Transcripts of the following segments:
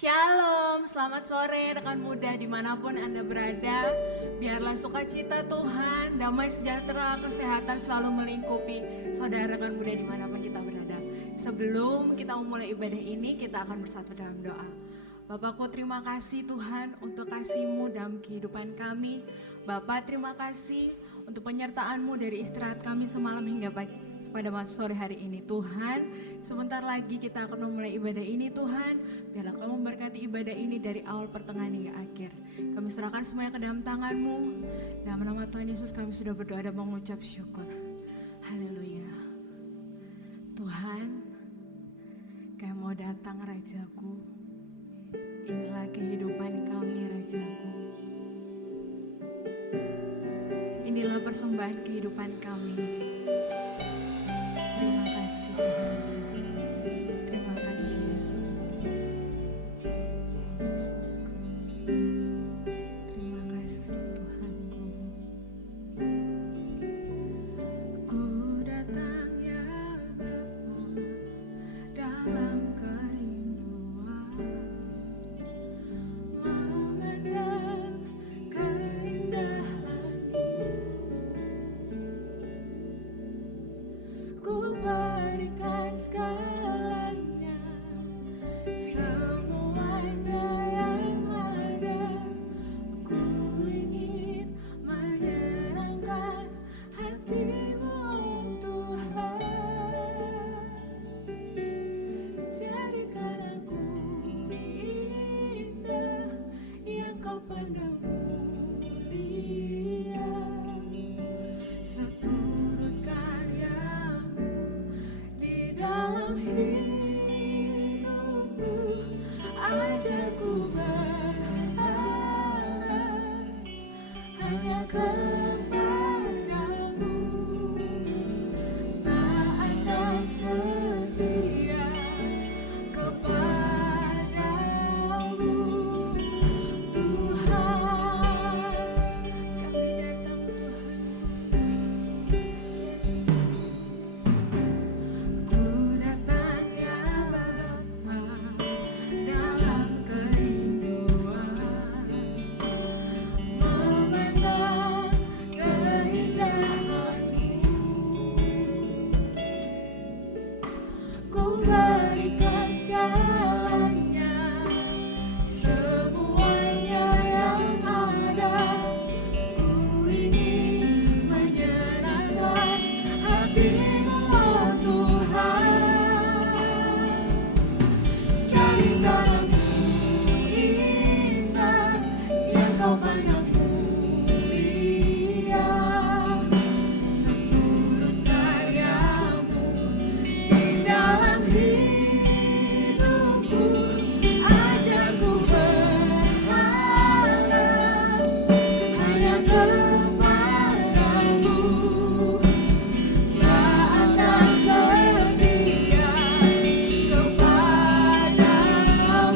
Shalom, selamat sore rekan muda dimanapun Anda berada. Biarlah sukacita Tuhan, damai sejahtera, kesehatan selalu melingkupi saudara rekan muda dimanapun kita berada. Sebelum kita memulai ibadah ini, kita akan bersatu dalam doa. Bapakku, terima kasih Tuhan untuk kasih-Mu dalam kehidupan kami. Bapak, terima kasih untuk penyertaan-Mu dari istirahat kami semalam hingga pada sore hari ini. Tuhan, sebentar lagi kita akan memulai ibadah ini Tuhan. Biarlah Kau memberkati ibadah ini dari awal pertengahan hingga akhir. Kami serahkan semuanya ke dalam tangan-Mu. Dalam nama Tuhan Yesus kami sudah berdoa dan mengucap syukur. Haleluya. Tuhan, Kau mau datang Rajaku. Inilah kehidupan kami Rajaku. Inilah persembahan kehidupan kami. Terima kasih Tuhan. Terima kasih Yesus. Yesusku. Terima kasih Tuhanku. Ku datang ya Bapa dalam kerinduan, memandang keindahan-Mu. Ku berikan segalanya, semuanya yang ada. Ku ingin menyenangkan hati-Mu Tuhan. Jadikan aku indah yang Kau pandang mulia, seturut karya-Mu di dalam hidupku. Ajarku berharap hanya kepada-Mu, taat dan setia kepada-Mu. Tuhan, kami datang Tuhan. Ku datang ya Bapa dalam kerinduan, memandang keindahan-Mu. Ku berikan segalanya, semuanya yang ada. Ku ingin menyenangkan hati-Mu oh Tuhan. Jadikan aku indah yang Kau pandang mulia, seturut karya-Mu di dalam hidupku. Ajarku berharap hanya kepada-Mu, taat dan setia kepada-Mu.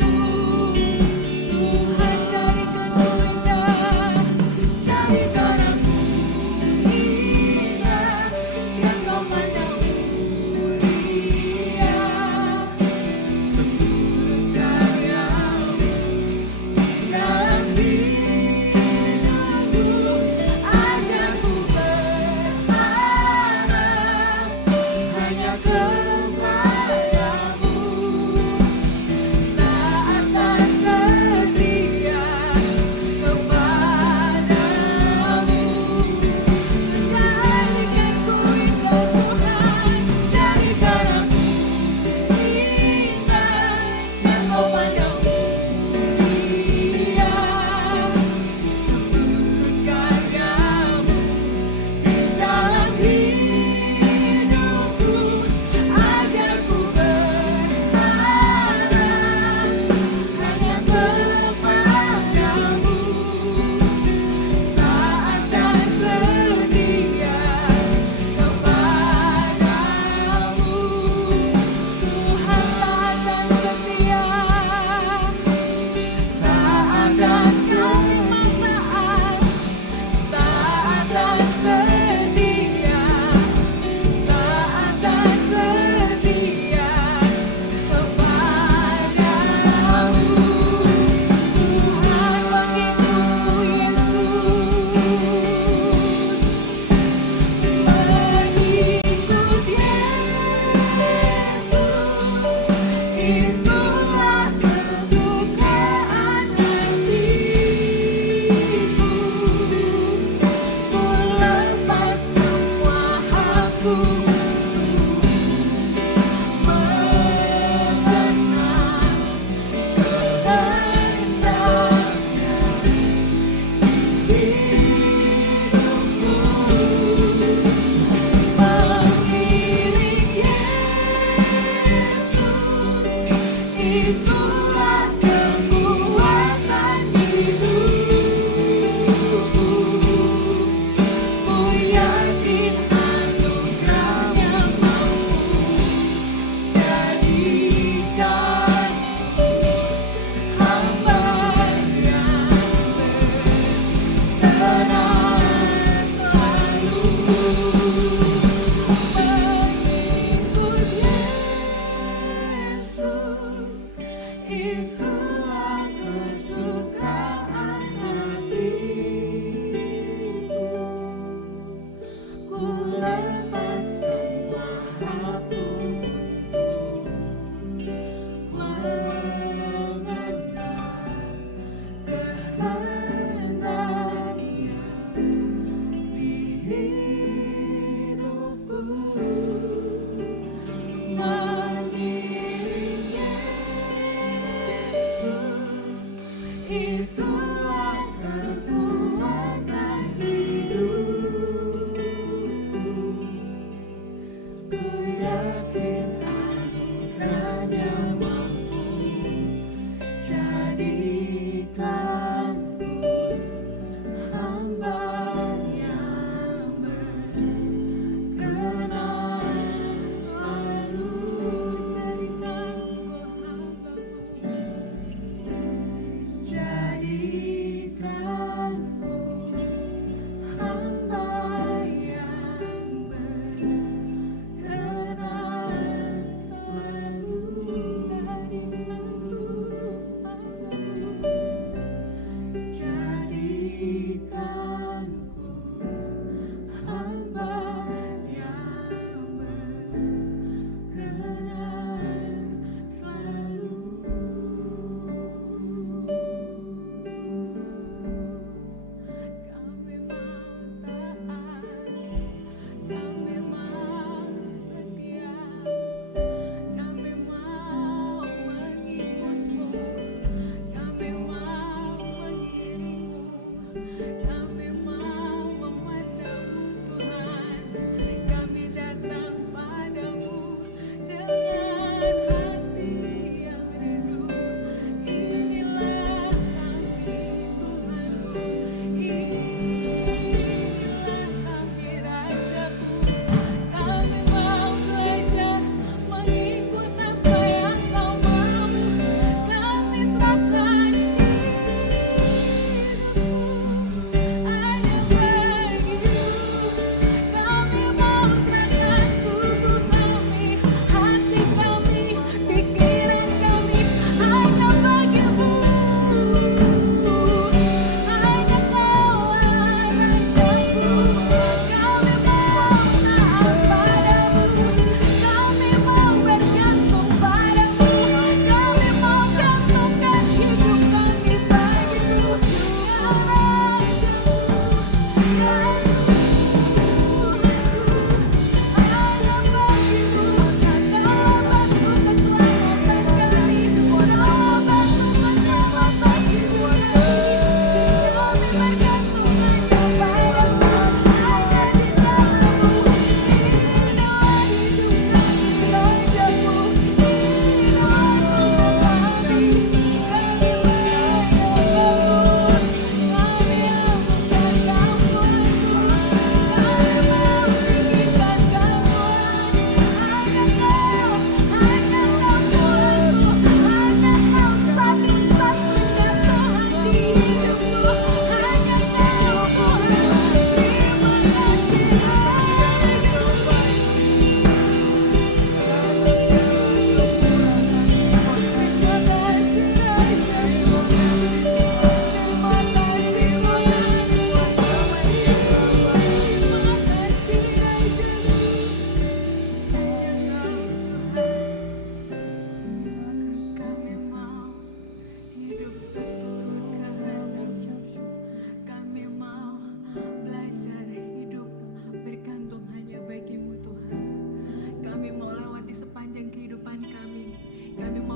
Itulah kesukaan hatiku, ku lepas semua hakku mengenal kehendaknya di hidupku, mengiring Yesus, itulah kekuatan hidupku. Ku yakin anugerahnya mampu jadikanku hamba-Nya berkenan selalu mengikut Yesus. Itulah kesukaan hatiku, ku lepas semua hakku untuk mengenal kehendaknya di hidupku, mengiring Yesus, itulah kekuatan hidupku. Ku yakin anugerahnya mampu jadikanku hamba-Nya berkenan selalu, jadikanku hamba-Mu, jadikanku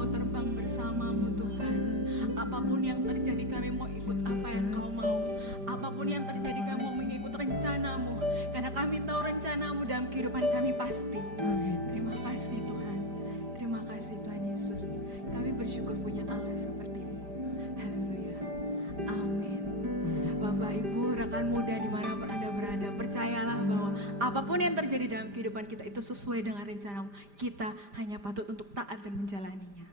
terbang bersamamu Tuhan. Apapun yang terjadi kami mau ikut apa yang kau mau. Apapun yang terjadi kami mau mengikut rencanamu. Karena kami tahu rencanamu dalam kehidupan kami pasti. Terima kasih Tuhan. Terima kasih Tuhan Yesus. Kami bersyukur punya Allah seperti-Mu. Haleluya. Amin. Bapak Ibu, rekan muda dimanapun Anda berada, percayalah bahwa apapun yang terjadi dalam kehidupan kita itu sesuai dengan rencana-Mu. Kita hanya patut untuk taat dan menjalaninya.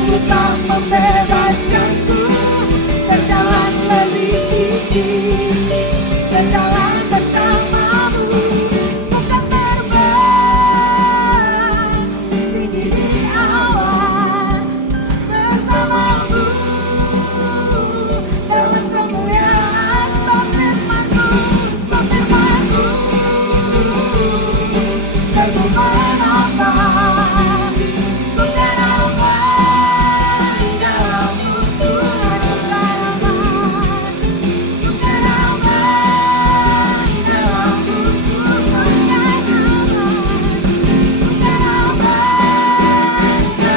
Sanggup kau membebaskanku, berjalan lebih tinggi, berjalan bersamamu, bukan terbang tinggi di awan, bersamamu dalam kemuliaan. Sebab firman-Mu, sebab firman-Mu, aku menambah, bukan apa di dalam-Mu Tuhan, bukan apa di dalam-Mu Tuhan, bukan apa di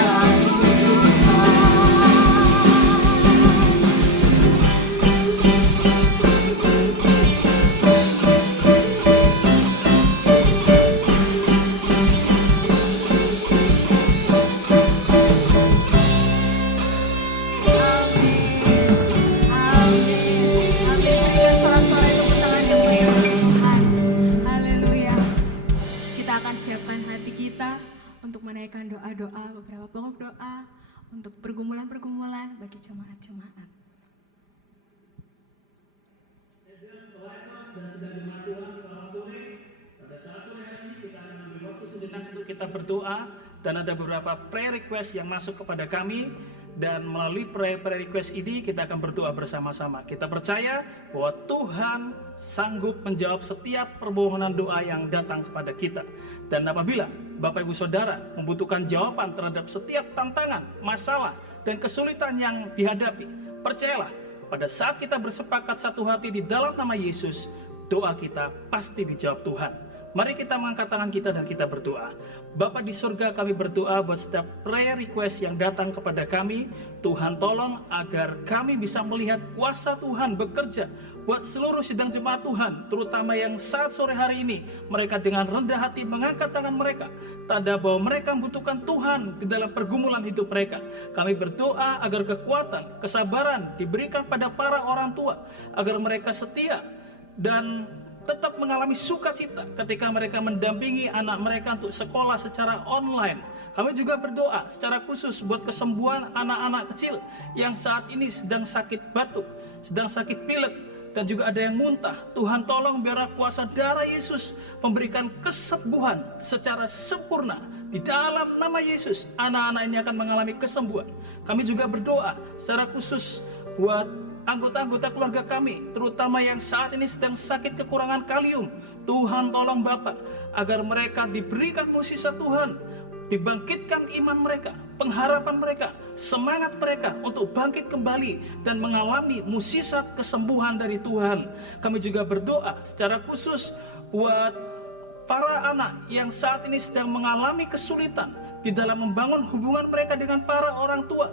untuk menaikkan doa-doa, beberapa pokok doa untuk pergumulan-pergumulan bagi jemaat-jemaat. Pada saat sore hari ini kita akan ambil waktu sejenak untuk kita berdoa, dan ada beberapa prayer request yang masuk kepada kami, dan melalui prayer request ini kita akan berdoa bersama-sama. Kita percaya bahwa Tuhan sanggup menjawab setiap permohonan doa yang datang kepada kita. Dan apabila Bapak Ibu Saudara membutuhkan jawaban terhadap setiap tantangan, masalah, dan kesulitan yang dihadapi, percayalah, pada saat kita bersepakat satu hati di dalam nama Yesus, doa kita pasti dijawab Tuhan. Mari kita mengangkat tangan kita dan kita berdoa. Bapa di surga, kami berdoa buat setiap prayer request yang datang kepada kami. Tuhan tolong agar kami bisa melihat kuasa Tuhan bekerja buat seluruh sidang jemaat Tuhan, terutama yang saat sore hari ini mereka dengan rendah hati mengangkat tangan mereka, tanda bahwa mereka membutuhkan Tuhan di dalam pergumulan hidup mereka. Kami berdoa agar kekuatan, kesabaran diberikan pada para orang tua, agar mereka setia dan tetap mengalami sukacita ketika mereka mendampingi anak mereka untuk sekolah secara online. Kami juga berdoa secara khusus buat kesembuhan anak-anak kecil yang saat ini sedang sakit batuk, sedang sakit pilek, dan juga ada yang muntah. Tuhan tolong biarlah kuasa darah Yesus memberikan kesembuhan secara sempurna. Di dalam nama Yesus, anak-anak ini akan mengalami kesembuhan. Kami juga berdoa secara khusus buat anggota-anggota keluarga kami, terutama yang saat ini sedang sakit kekurangan kalium. Tuhan tolong Bapak, agar mereka diberikan mukjizat Tuhan, dibangkitkan iman mereka, pengharapan mereka, semangat mereka untuk bangkit kembali dan mengalami mukjizat kesembuhan dari Tuhan. Kami juga berdoa secara khusus buat para anak yang saat ini sedang mengalami kesulitan di dalam membangun hubungan mereka dengan para orang tua.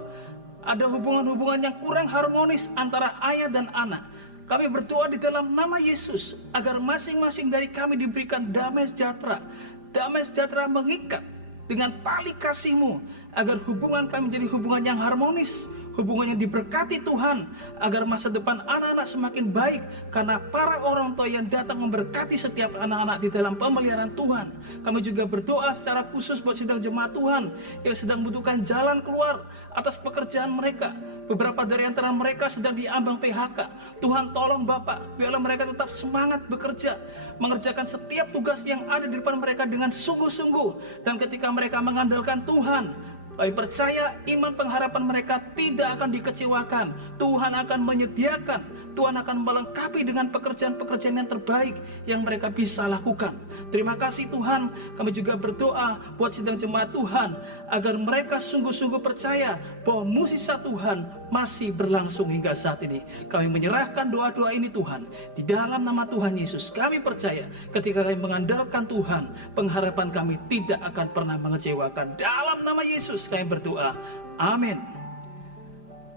Ada hubungan-hubungan yang kurang harmonis antara ayah dan anak. Kami berdoa di dalam nama Yesus agar masing-masing dari kami diberikan damai sejahtera. Damai sejahtera mengikat dengan tali kasih-Mu, agar hubungan kami menjadi hubungan yang harmonis, hubungan yang diberkati Tuhan, agar masa depan anak-anak semakin baik karena para orang tua yang datang memberkati setiap anak-anak di dalam pemeliharaan Tuhan. Kami juga berdoa secara khusus buat sidang jemaat Tuhan yang sedang membutuhkan jalan keluar atas pekerjaan mereka. Beberapa dari antara mereka sedang diambang PHK. Tuhan tolong Bapak, biarlah mereka tetap semangat bekerja, mengerjakan setiap tugas yang ada di depan mereka dengan sungguh-sungguh. Dan ketika mereka mengandalkan Tuhan, kami percaya iman pengharapan mereka tidak akan dikecewakan. Tuhan akan menyediakan, Tuhan akan melengkapi dengan pekerjaan-pekerjaan yang terbaik yang mereka bisa lakukan. Terima kasih Tuhan. Kami juga berdoa buat sidang jemaat Tuhan, agar mereka sungguh-sungguh percaya bahwa mukjizat Tuhan masih berlangsung hingga saat ini. Kami menyerahkan doa-doa ini Tuhan di dalam nama Tuhan Yesus. Kami percaya ketika kami mengandalkan Tuhan, pengharapan kami tidak akan pernah mengecewakan. Dalam nama Yesus kami berdoa, amin.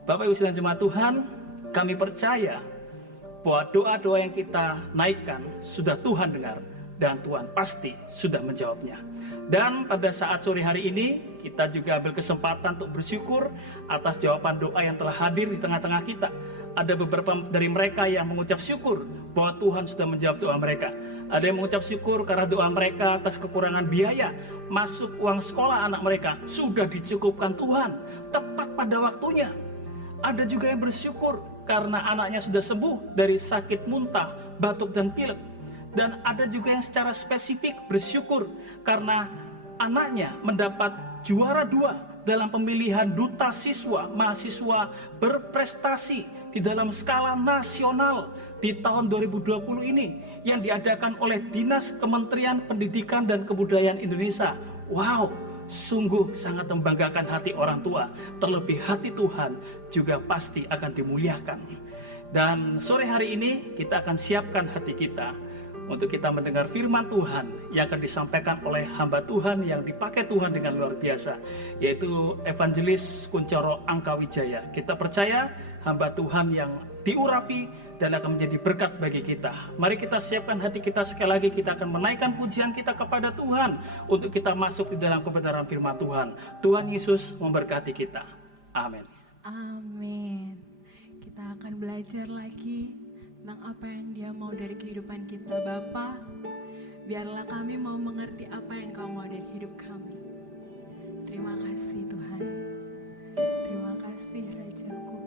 Bapak Ibu sidang jemaat Tuhan, kami percaya bahwa doa-doa yang kita naikkan sudah Tuhan dengar, dan Tuhan pasti sudah menjawabnya. Dan pada saat sore hari ini, kita juga ambil kesempatan untuk bersyukur atas jawaban doa yang telah hadir di tengah-tengah kita. Ada beberapa dari mereka yang mengucap syukur bahwa Tuhan sudah menjawab doa mereka. Ada yang mengucap syukur karena doa mereka atas kekurangan biaya masuk uang sekolah anak mereka sudah dicukupkan Tuhan tepat pada waktunya. Ada juga yang bersyukur karena anaknya sudah sembuh dari sakit muntah, batuk dan pilek. Dan ada juga yang secara spesifik bersyukur karena anaknya mendapat juara 2 dalam pemilihan duta siswa mahasiswa berprestasi di dalam skala nasional di tahun 2020 ini yang diadakan oleh Dinas Kementerian Pendidikan dan Kebudayaan Indonesia. Wow, sungguh sangat membanggakan hati orang tua, terlebih hati Tuhan juga pasti akan dimuliakan. Dan sore hari ini kita akan siapkan hati kita untuk kita mendengar firman Tuhan yang akan disampaikan oleh hamba Tuhan yang dipakai Tuhan dengan luar biasa, yaitu Evangelis Kuncoro Angkawijaya. Kita percaya hamba Tuhan yang diurapi dan akan menjadi berkat bagi kita. Mari kita siapkan hati kita sekali lagi, kita akan menaikkan pujian kita kepada Tuhan untuk kita masuk di dalam kebenaran firman Tuhan. Tuhan Yesus memberkati kita. Amin. Amin. Kita akan belajar lagi tentang apa yang Dia mau dari kehidupan kita. Bapa, biarlah kami mau mengerti apa yang Kau mau dari hidup kami. Terima kasih Tuhan. Terima kasih Rajaku.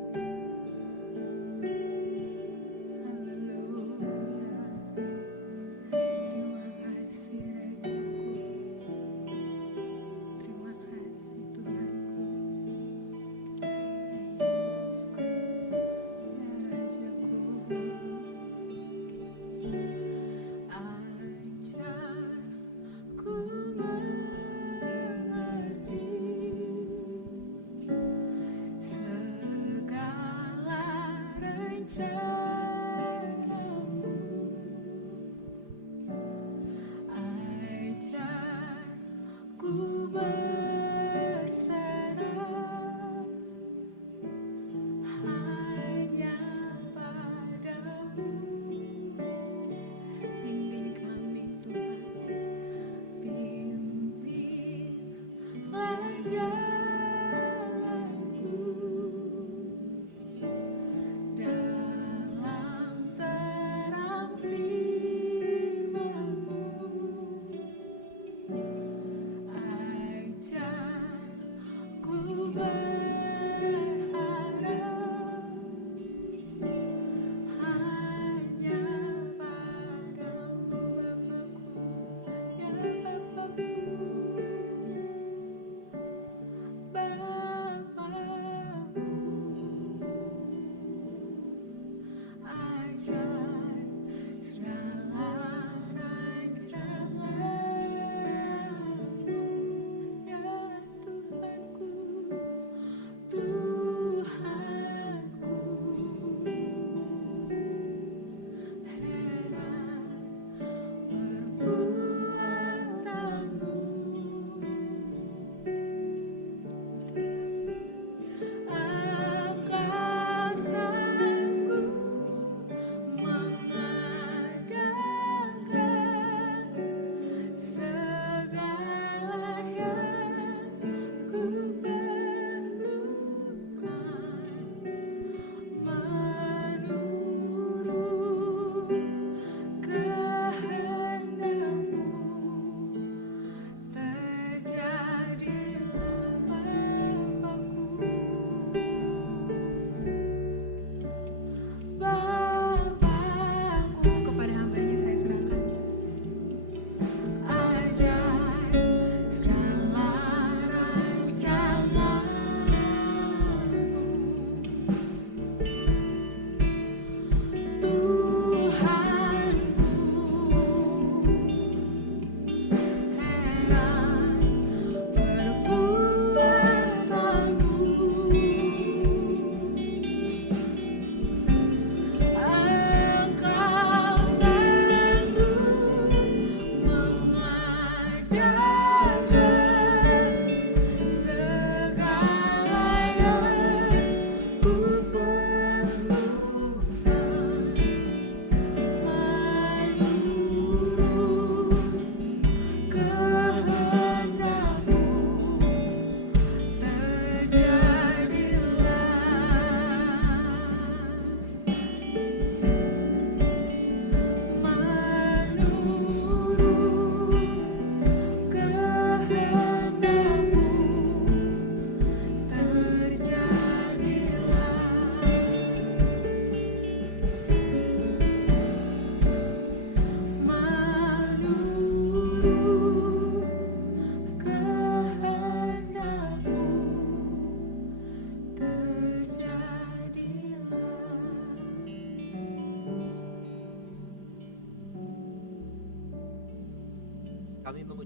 Haleluya. Terima kasih Rajaku. Terima kasih Tuhanku. Ya Yesusku. Ya Rajaku. Ajarku mengerti segala rencanamu. Ajarku berserah hanya padamu. Pimpin kami Tuhan, pimpinlah jalanku dalam terang firman-Mu. Ajarku berharap hanya padamu, Bapakku, ya Bapakku, Bapakku. Ajar segala rancangan-Mu, ya Tuhanku.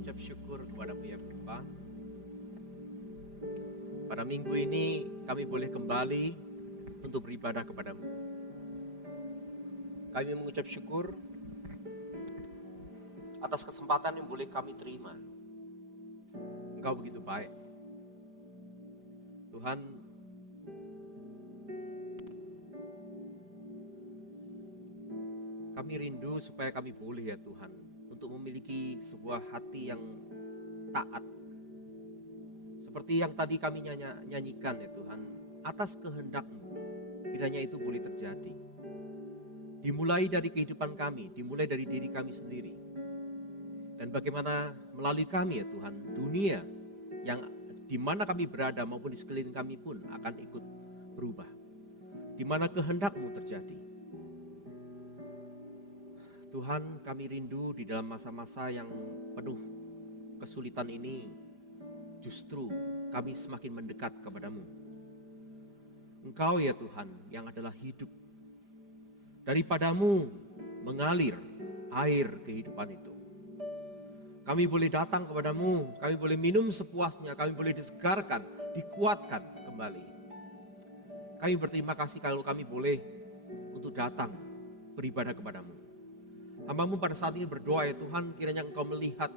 mengucap syukur kepada-Mu ya Bapa. Pada minggu ini kami boleh kembali untuk beribadah kepada-Mu. Kami mengucap syukur atas kesempatan yang boleh kami terima. Engkau begitu baik. Tuhan, kami rindu supaya kami boleh ya Tuhan, untuk memiliki sebuah hati yang taat. Seperti yang tadi kami nyanyikan ya Tuhan, atas kehendak-Mu, kiranya itu boleh terjadi. Dimulai dari kehidupan kami, dimulai dari diri kami sendiri. Dan bagaimana melalui kami ya Tuhan, dunia yang di mana kami berada maupun di sekeliling kami pun akan ikut berubah. Di mana kehendak-Mu terjadi. Tuhan, kami rindu di dalam masa-masa yang penuh kesulitan ini, justru kami semakin mendekat kepada-Mu. Engkau ya Tuhan yang adalah hidup. Daripada-Mu mengalir air kehidupan itu. Kami boleh datang kepada-Mu, kami boleh minum sepuasnya, kami boleh disegarkan, dikuatkan kembali. Kami berterima kasih kalau kami boleh untuk datang beribadah kepada-Mu. Hamba-Mu pada saat ini berdoa ya Tuhan, kiranya Engkau melihat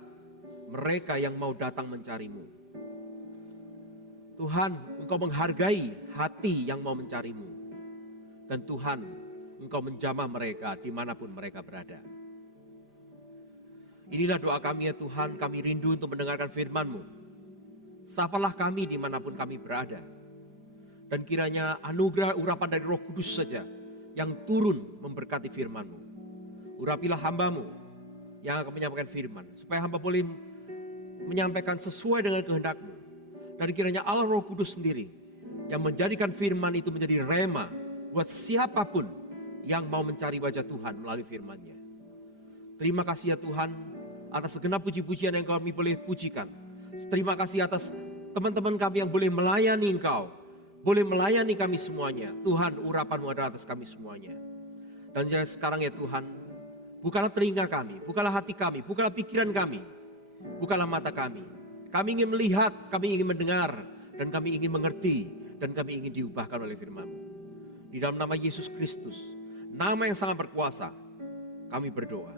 mereka yang mau datang mencari-Mu. Tuhan, Engkau menghargai hati yang mau mencari-Mu. Dan Tuhan, Engkau menjamah mereka dimanapun mereka berada. Inilah doa kami ya Tuhan, kami rindu untuk mendengarkan firman-Mu. Sapalah kami dimanapun kami berada. Dan kiranya anugerah urapan dari Roh Kudus saja yang turun memberkati firman-Mu. Urapilah hamba-Mu yang akan menyampaikan firman, supaya hamba boleh menyampaikan sesuai dengan kehendak-Mu. Dan kiranya Allah Roh Kudus sendiri yang menjadikan firman itu menjadi rema buat siapapun yang mau mencari wajah Tuhan melalui firman-Nya. Terima kasih ya Tuhan atas segenap puji-pujian yang kami boleh pujikan. Terima kasih atas teman-teman kami yang boleh melayani Engkau, boleh melayani kami semuanya. Tuhan, urapan-Mu adalah atas kami semuanya. Dan sekarang ya Tuhan, bukalah telinga kami, bukalah hati kami, bukalah pikiran kami, bukalah mata kami. Kami ingin melihat, kami ingin mendengar, dan kami ingin mengerti, dan kami ingin diubahkan oleh firman-Mu. Di dalam nama Yesus Kristus, nama yang sangat berkuasa, kami berdoa.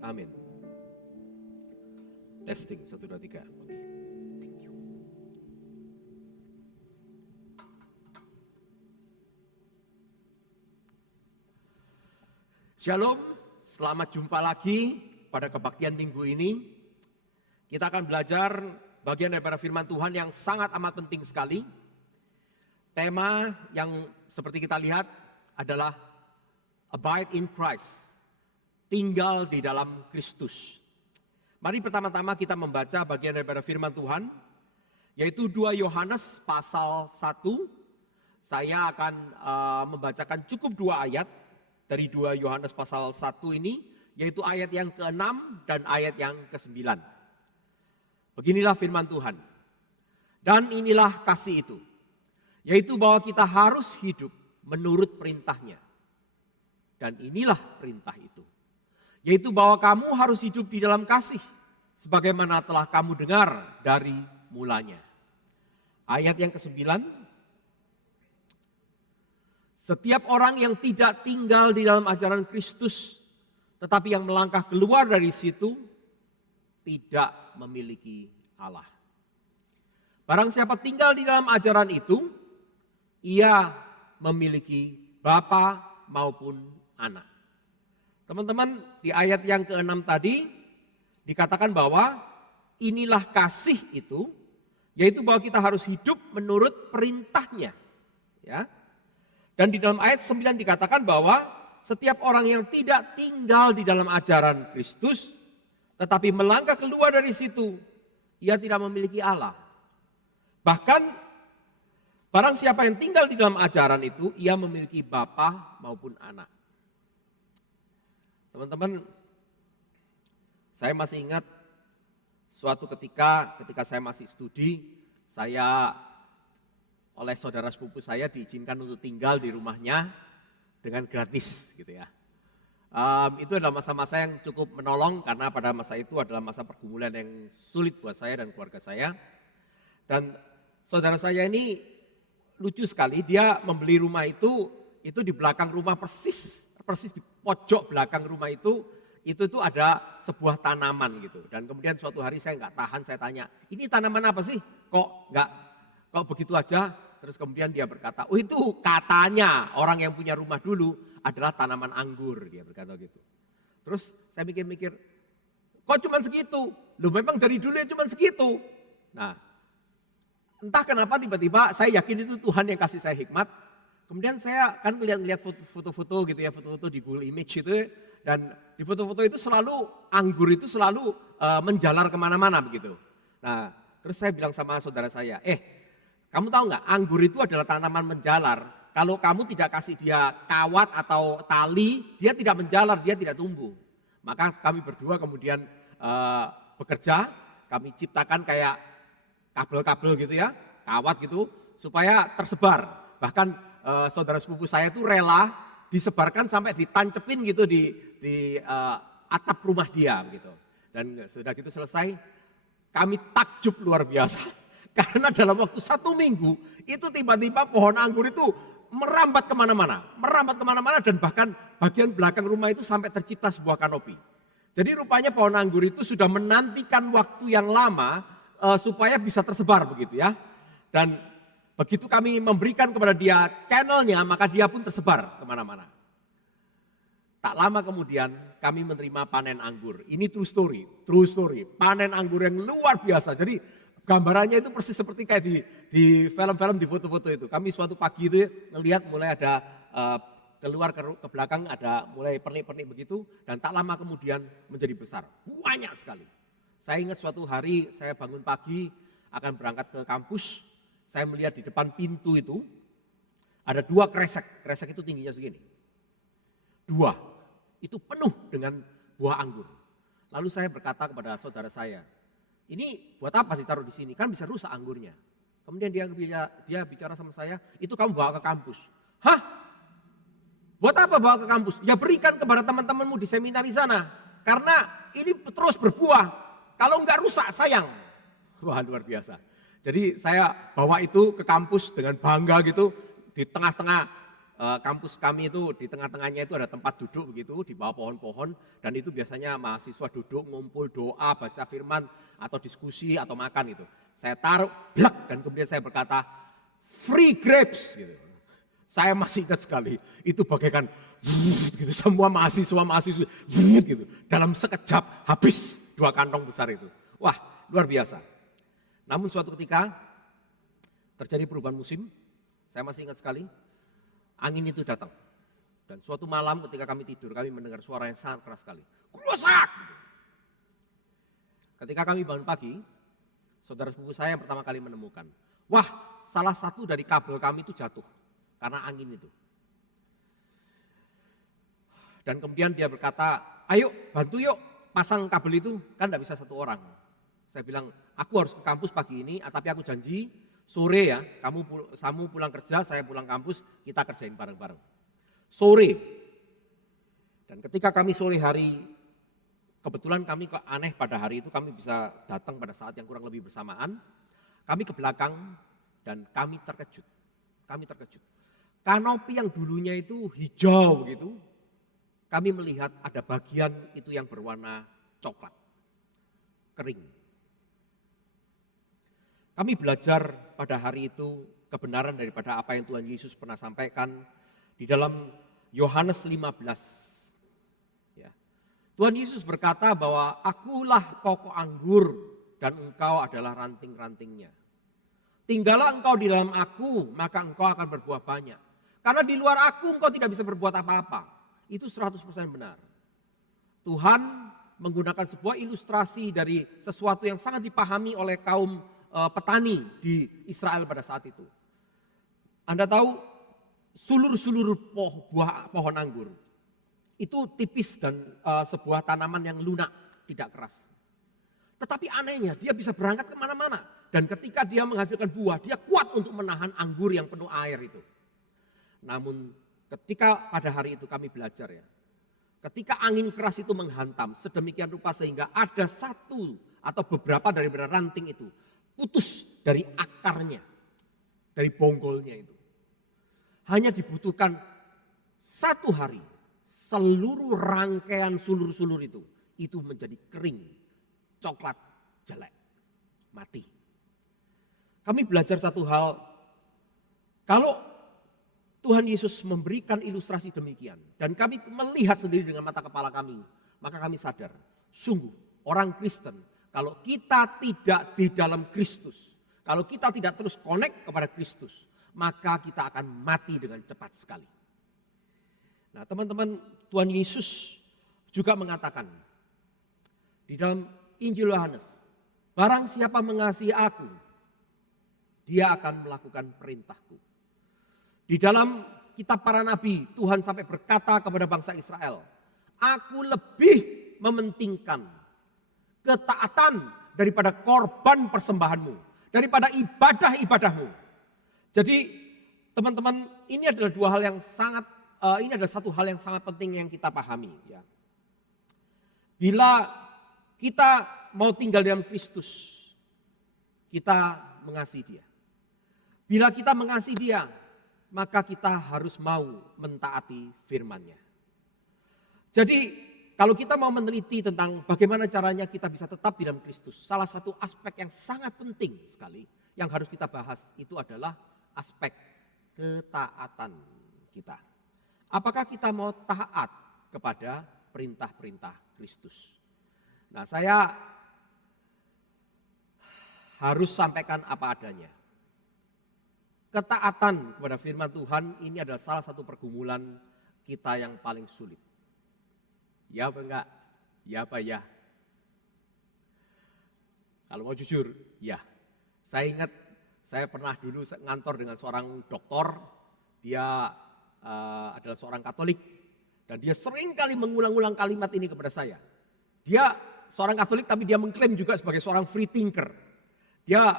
Amin. Testing, 1, 2, 3. Oke. Thank you. Shalom, selamat jumpa lagi pada kebaktian minggu ini. Kita akan belajar bagian daripada firman Tuhan yang sangat amat penting sekali. Tema yang seperti kita lihat adalah Abide in Christ, tinggal di dalam Kristus. Mari pertama-tama kita membaca bagian daripada firman Tuhan, yaitu 2 Yohanes pasal 1. Saya akan membacakan cukup 2 ayat dari 2 Yohanes pasal 1 ini, yaitu ayat yang ke-6 dan ayat yang ke-9. Beginilah firman Tuhan. Dan inilah kasih itu, yaitu bahwa kita harus hidup menurut perintahnya. Dan inilah perintah itu, yaitu bahwa kamu harus hidup di dalam kasih, sebagaimana telah kamu dengar dari mulanya. Ayat yang ke-9, setiap orang yang tidak tinggal di dalam ajaran Kristus, tetapi yang melangkah keluar dari situ, tidak memiliki Allah. Barang siapa tinggal di dalam ajaran itu, ia memiliki bapa maupun anak. Teman-teman, di ayat yang ke-6 tadi dikatakan bahwa inilah kasih itu, yaitu bahwa kita harus hidup menurut perintahnya. Ya. Dan di dalam ayat 9 dikatakan bahwa setiap orang yang tidak tinggal di dalam ajaran Kristus, tetapi melangkah keluar dari situ, ia tidak memiliki Allah. Bahkan barang siapa yang tinggal di dalam ajaran itu, ia memiliki bapa maupun anak. Teman-teman, saya masih ingat suatu ketika saya masih studi, saya oleh saudara sepupu saya diizinkan untuk tinggal di rumahnya dengan gratis gitu ya. Itu adalah masa-masa yang cukup menolong karena pada masa itu adalah masa pergumulan yang sulit buat saya dan keluarga saya. Dan saudara saya ini lucu sekali, dia membeli rumah itu di belakang rumah persis di pojok belakang rumah itu ada sebuah tanaman gitu. Dan kemudian suatu hari saya nggak tahan, saya tanya, ini tanaman apa sih? Kok begitu aja? Terus kemudian dia berkata, oh itu katanya orang yang punya rumah dulu adalah tanaman anggur, dia berkata gitu. Terus saya mikir-mikir, kok cuma segitu? Loh memang dari dulu ya cuma segitu. Nah, entah kenapa tiba-tiba saya yakin itu Tuhan yang kasih saya hikmat. Kemudian saya kan lihat foto-foto gitu ya, foto-foto di Google Image itu, dan di foto-foto itu selalu anggur itu selalu menjalar kemana-mana begitu. Nah, terus saya bilang sama saudara saya, kamu tahu nggak, anggur itu adalah tanaman menjalar. Kalau kamu tidak kasih dia kawat atau tali, dia tidak menjalar, dia tidak tumbuh. Maka kami berdua kemudian bekerja, kami ciptakan kayak kabel-kabel gitu ya, kawat gitu, supaya tersebar. Bahkan saudara sepupu saya itu rela disebarkan sampai ditancepin gitu di atap rumah dia gitu. Dan sudah gitu selesai, kami takjub luar biasa. Karena dalam waktu 1 minggu, itu tiba-tiba pohon anggur itu merambat kemana-mana dan bahkan bagian belakang rumah itu sampai tercipta sebuah kanopi. Jadi rupanya pohon anggur itu sudah menantikan waktu yang lama supaya bisa tersebar begitu ya. Dan begitu kami memberikan kepada dia channelnya, maka dia pun tersebar kemana-mana. Tak lama kemudian kami menerima panen anggur. Ini true story. Panen anggur yang luar biasa. Jadi gambarannya itu persis seperti kayak di film-film, di foto-foto itu. Kami suatu pagi itu melihat mulai ada keluar ke belakang, ada mulai pernik-pernik begitu. Dan tak lama kemudian menjadi besar. Banyak sekali. Saya ingat suatu hari saya bangun pagi akan berangkat ke kampus. Saya melihat di depan pintu itu ada 2 kresek. Kresek itu tingginya segini. 2. Itu penuh dengan buah anggur. Lalu saya berkata kepada saudara saya, ini buat apa ditaruh di sini? Kan bisa rusak anggurnya. Kemudian dia bicara sama saya, itu kamu bawa ke kampus. Hah? Buat apa bawa ke kampus? Ya berikan kepada teman-temanmu di seminar di sana. Karena ini terus berbuah. Kalau enggak rusak sayang. Wah luar biasa. Jadi saya bawa itu ke kampus dengan bangga gitu. Di tengah-tengah kampus kami itu, di tengah-tengahnya itu ada tempat duduk begitu, di bawah pohon-pohon. Dan itu biasanya mahasiswa duduk, ngumpul, doa, baca firman, atau diskusi, atau makan itu. Saya taruh, blak, dan kemudian saya berkata, free grapes. Gitu. Saya masih ingat sekali, itu bagaikan, gitu, semua mahasiswa, gitu. Dalam sekejap, habis 2 kantong besar itu. Wah, luar biasa. Namun suatu ketika, terjadi perubahan musim, saya masih ingat sekali, angin itu datang. Dan suatu malam ketika kami tidur, kami mendengar suara yang sangat keras sekali. Kerusak! Ketika kami bangun pagi, saudara sepupu saya yang pertama kali menemukan. Wah, salah satu dari kabel kami itu jatuh. Karena angin itu. Dan kemudian dia berkata, ayo bantu yuk pasang kabel itu. Kan tidak bisa 1 orang. Saya bilang, aku harus ke kampus pagi ini, tapi aku janji, sore ya, kamu pulang kerja, saya pulang kampus, kita kerjain bareng-bareng. Sore. Dan ketika kami sore hari, kebetulan kami kok aneh pada hari itu kami bisa datang pada saat yang kurang lebih bersamaan. Kami ke belakang dan kami terkejut. Kanopi yang dulunya itu hijau begitu, kami melihat ada bagian itu yang berwarna coklat, kering. Kami belajar pada hari itu kebenaran daripada apa yang Tuhan Yesus pernah sampaikan di dalam Yohanes 15. Ya. Tuhan Yesus berkata bahwa akulah pokok anggur dan engkau adalah ranting-rantingnya. Tinggallah engkau di dalam aku, maka engkau akan berbuah banyak. Karena di luar aku engkau tidak bisa berbuat apa-apa. Itu 100% benar. Tuhan menggunakan sebuah ilustrasi dari sesuatu yang sangat dipahami oleh kaum petani di Israel pada saat itu. Anda tahu sulur-sulur pohon anggur itu tipis dan sebuah tanaman yang lunak, tidak keras. Tetapi anehnya dia bisa berangkat kemana-mana. Dan ketika dia menghasilkan buah, dia kuat untuk menahan anggur yang penuh air itu. Namun ketika pada hari itu kami belajar ya, ketika angin keras itu menghantam sedemikian rupa sehingga ada satu atau beberapa daripada ranting itu putus dari akarnya, dari bonggolnya itu. Hanya dibutuhkan 1 hari, seluruh rangkaian sulur-sulur itu menjadi kering, coklat, jelek, mati. Kami belajar satu hal, kalau Tuhan Yesus memberikan ilustrasi demikian dan kami melihat sendiri dengan mata kepala kami, maka kami sadar, sungguh orang Kristen kalau kita tidak di dalam Kristus, kalau kita tidak terus connect kepada Kristus, maka kita akan mati dengan cepat sekali. Nah, teman-teman, Tuhan Yesus juga mengatakan di dalam Injil Yohanes, barang siapa mengasihi aku, dia akan melakukan perintahku. Di dalam kitab para nabi, Tuhan sampai berkata kepada bangsa Israel, aku lebih mementingkan ketaatan daripada korban persembahanmu, daripada ibadah-ibadahmu. Jadi teman-teman, ini adalah satu hal yang sangat penting yang kita pahami. Ya. Bila kita mau tinggal dalam Kristus, kita mengasihi Dia. Bila kita mengasihi Dia, maka kita harus mau mentaati firman-Nya. Jadi kalau kita mau meneliti tentang bagaimana caranya kita bisa tetap di dalam Kristus, salah satu aspek yang sangat penting sekali yang harus kita bahas itu adalah aspek ketaatan kita. Apakah kita mau taat kepada perintah-perintah Kristus? Nah, saya harus sampaikan apa adanya. Ketaatan kepada firman Tuhan ini adalah salah satu pergumulan kita yang paling sulit. Ya apa enggak? Ya apa ya? Kalau mau jujur, ya. Saya ingat saya pernah dulu ngantor dengan seorang doktor. Dia adalah seorang Katolik. Dan dia sering kali mengulang-ulang kalimat ini kepada saya. Dia seorang Katolik tapi dia mengklaim juga sebagai seorang free thinker. Dia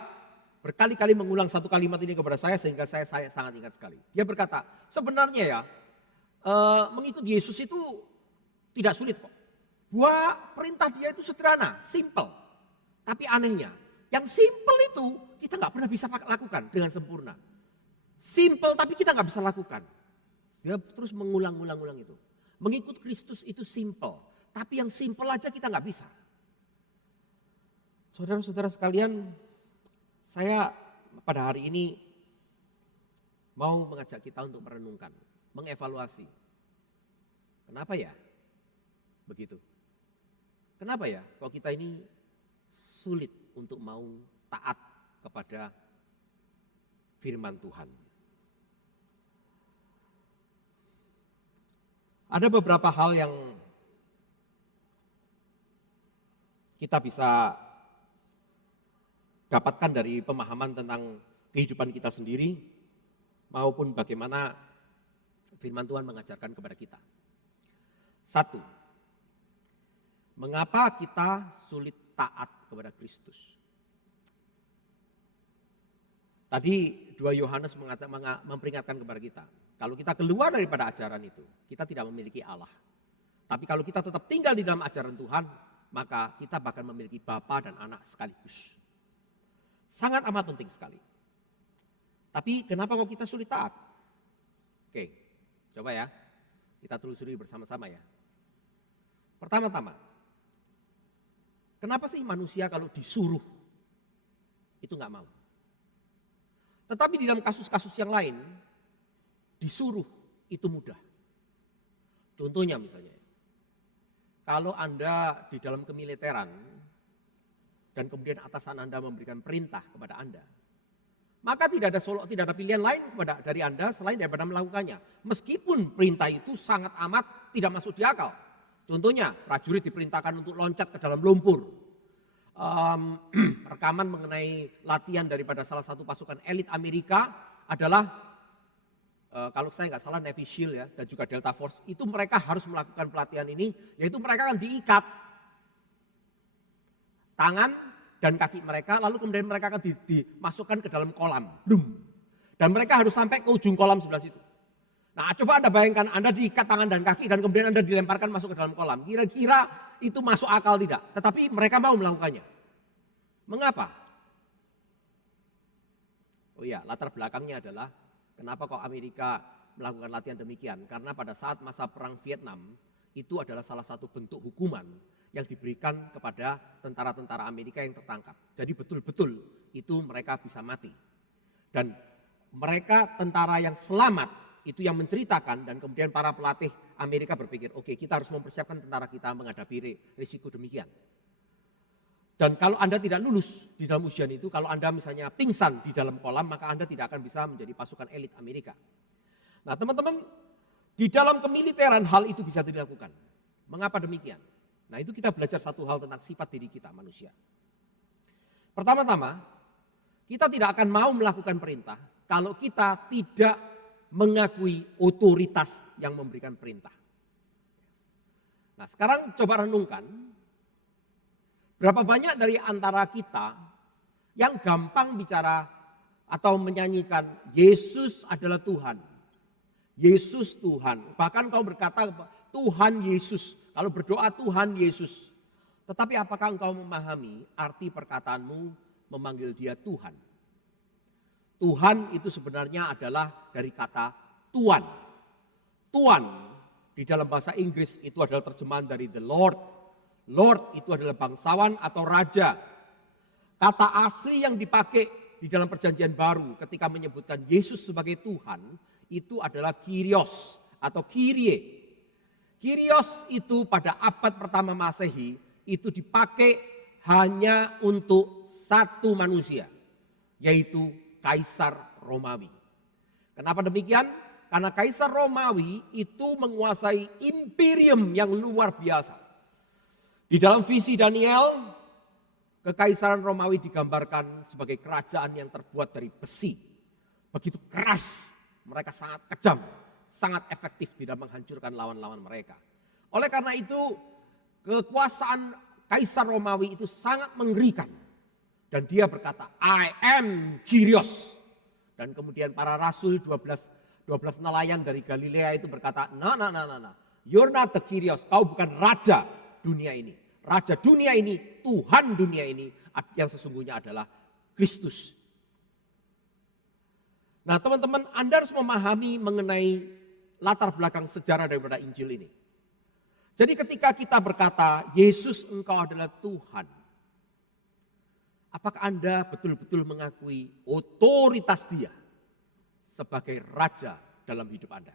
berkali-kali mengulang satu kalimat ini kepada saya sehingga saya sangat ingat sekali. Dia berkata, sebenarnya ya mengikut Yesus itu tidak sulit kok. Buat perintah dia itu sederhana, simple. Tapi anehnya, yang simple itu kita nggak pernah bisa lakukan dengan sempurna. Simple tapi kita nggak bisa lakukan. Dia terus mengulang-ulang itu. Mengikut Kristus itu simple, tapi yang simple aja kita nggak bisa. Saudara-saudara sekalian, saya pada hari ini mau mengajak kita untuk merenungkan, mengevaluasi. Kenapa ya begitu? Kenapa ya kalau kita ini sulit untuk mau taat kepada firman Tuhan? Ada beberapa hal yang kita bisa dapatkan dari pemahaman tentang kehidupan kita sendiri maupun bagaimana firman Tuhan mengajarkan kepada kita. 1. Mengapa kita sulit taat kepada Kristus? Tadi 2 Yohanes memperingatkan kepada kita, kalau kita keluar daripada ajaran itu, kita tidak memiliki Allah. Tapi kalau kita tetap tinggal di dalam ajaran Tuhan, maka kita bahkan memiliki Bapa dan Anak sekaligus. Sangat amat penting sekali. Tapi kenapa kok kita sulit taat? Oke, coba ya, kita telusuri bersama-sama ya. Pertama-tama, kenapa sih manusia kalau disuruh itu nggak mau? Tetapi di dalam kasus-kasus yang lain, disuruh itu mudah. Contohnya misalnya, kalau Anda di dalam kemiliteran dan kemudian atasan Anda memberikan perintah kepada Anda, maka tidak ada pilihan lain dari Anda selain daripada melakukannya. Meskipun perintah itu sangat amat tidak masuk di akal. Contohnya, prajurit diperintahkan untuk loncat ke dalam lumpur. Rekaman mengenai latihan daripada salah satu pasukan elit Amerika adalah, kalau saya nggak salah Navy SEAL ya, dan juga Delta Force, itu mereka harus melakukan pelatihan ini, yaitu mereka akan diikat tangan dan kaki mereka, lalu kemudian mereka akan dimasukkan ke dalam kolam. Dan mereka harus sampai ke ujung kolam sebelah situ. Nah, coba Anda bayangkan Anda diikat tangan dan kaki dan kemudian Anda dilemparkan masuk ke dalam kolam. Kira-kira itu masuk akal tidak? Tetapi mereka mau melakukannya. Mengapa? Oh iya, latar belakangnya adalah kenapa kok Amerika melakukan latihan demikian? Karena pada saat masa perang Vietnam, itu adalah salah satu bentuk hukuman yang diberikan kepada tentara-tentara Amerika yang tertangkap. Jadi betul-betul itu mereka bisa mati. Dan mereka tentara yang selamat itu yang menceritakan, dan kemudian para pelatih Amerika berpikir, oke, kita harus mempersiapkan tentara kita menghadapi risiko demikian. Dan kalau Anda tidak lulus di dalam ujian itu, kalau Anda misalnya pingsan di dalam kolam, maka Anda tidak akan bisa menjadi pasukan elit Amerika. Nah teman-teman, di dalam kemiliteran hal itu bisa dilakukan. Mengapa demikian? Nah itu kita belajar satu hal tentang sifat diri kita manusia. Pertama-tama, kita tidak akan mau melakukan perintah kalau kita tidak mengakui otoritas yang memberikan perintah. Nah sekarang coba renungkan, berapa banyak dari antara kita yang gampang bicara atau menyanyikan Yesus adalah Tuhan. Yesus Tuhan. Bahkan kau berkata Tuhan Yesus. Kalau berdoa Tuhan Yesus. Tetapi apakah engkau memahami arti perkataanmu memanggil dia Tuhan? Tuhan itu sebenarnya adalah dari kata Tuan. Tuan di dalam bahasa Inggris itu adalah terjemahan dari the Lord. Lord itu adalah bangsawan atau raja. Kata asli yang dipakai di dalam perjanjian baru ketika menyebutkan Yesus sebagai Tuhan itu adalah Kyrios atau Kyrie. Kyrios itu pada abad pertama Masehi itu dipakai hanya untuk satu manusia, yaitu Kaisar Romawi. Kenapa demikian? Karena Kaisar Romawi itu menguasai imperium yang luar biasa. Di dalam visi Daniel, Kekaisaran Romawi digambarkan sebagai kerajaan yang terbuat dari besi. Begitu keras, mereka sangat kejam, sangat efektif di dalam menghancurkan lawan-lawan mereka. Oleh karena itu, kekuasaan Kaisar Romawi itu sangat mengerikan. Dan dia berkata, I am Kyrios. Dan kemudian para rasul 12 nelayan dari Galilea itu berkata, no. You're not the Kyrios. Kau bukan raja dunia ini. Raja dunia ini, Tuhan dunia ini yang sesungguhnya adalah Kristus. Nah teman-teman, Anda harus memahami mengenai latar belakang sejarah daripada Injil ini. Jadi ketika kita berkata, Yesus engkau adalah Tuhan. Apakah Anda betul-betul mengakui otoritas dia sebagai raja dalam hidup Anda?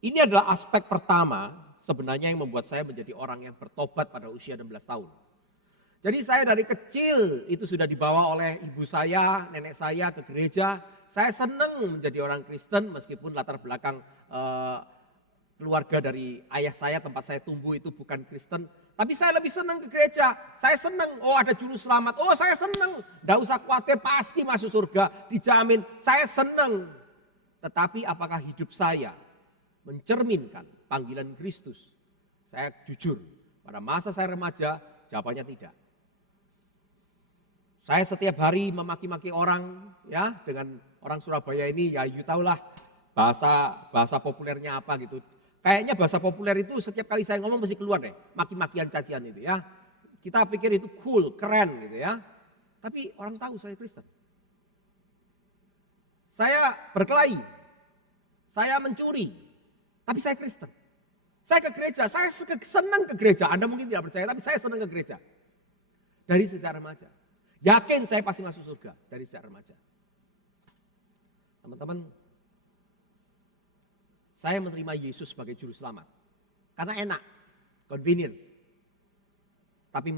Ini adalah aspek pertama sebenarnya yang membuat saya menjadi orang yang bertobat pada usia 16 tahun. Jadi saya dari kecil itu sudah dibawa oleh ibu saya, nenek saya ke gereja. Saya senang menjadi orang Kristen meskipun latar belakang keluarga dari ayah saya, tempat saya tumbuh itu bukan Kristen. Tapi saya lebih senang ke gereja. Saya senang, oh ada juru selamat. Oh saya senang, tidak usah khawatir pasti masuk surga, dijamin. Saya senang. Tetapi apakah hidup saya mencerminkan panggilan Kristus? Saya jujur, pada masa saya remaja, jawabannya tidak. Saya setiap hari memaki-maki orang, ya dengan orang Surabaya ini, ya you tahulah bahasa populernya apa gitu. Kayaknya bahasa populer itu setiap kali saya ngomong mesti keluar deh, maki-makian cacian itu ya. Kita pikir itu cool, keren gitu ya. Tapi orang tahu saya Kristen. Saya berkelahi, saya mencuri, tapi saya Kristen. Saya ke gereja, saya senang ke gereja. Anda mungkin tidak percaya, tapi saya senang ke gereja. Dari sejak remaja. Yakin saya pasti masuk surga dari sejak remaja. Teman-teman, saya menerima Yesus sebagai juru selamat. Karena enak, convenience. Tapi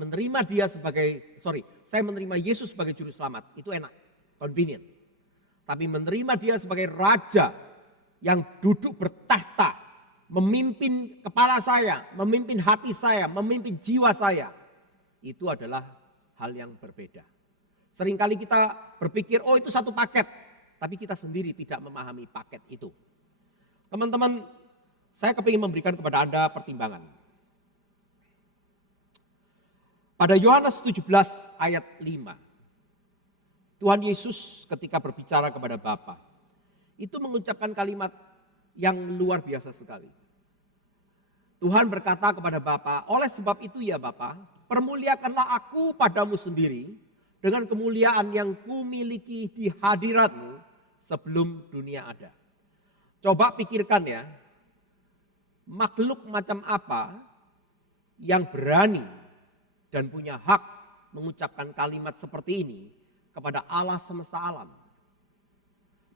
saya menerima Yesus sebagai juru selamat, itu enak, convenient. Tapi menerima dia sebagai raja yang duduk bertahta, memimpin kepala saya, memimpin hati saya, memimpin jiwa saya, itu adalah hal yang berbeda. Seringkali kita berpikir, oh itu satu paket, tapi kita sendiri tidak memahami paket itu. Teman-teman, saya kepingin memberikan kepada Anda pertimbangan. Pada Yohanes 17 ayat 5, Tuhan Yesus ketika berbicara kepada Bapa, itu mengucapkan kalimat yang luar biasa sekali. Tuhan berkata kepada Bapa, oleh sebab itu ya Bapa, permuliakanlah aku padamu sendiri dengan kemuliaan yang kumiliki di hadiratmu sebelum dunia ada. Coba pikirkan ya, makhluk macam apa yang berani dan punya hak mengucapkan kalimat seperti ini kepada Allah semesta alam.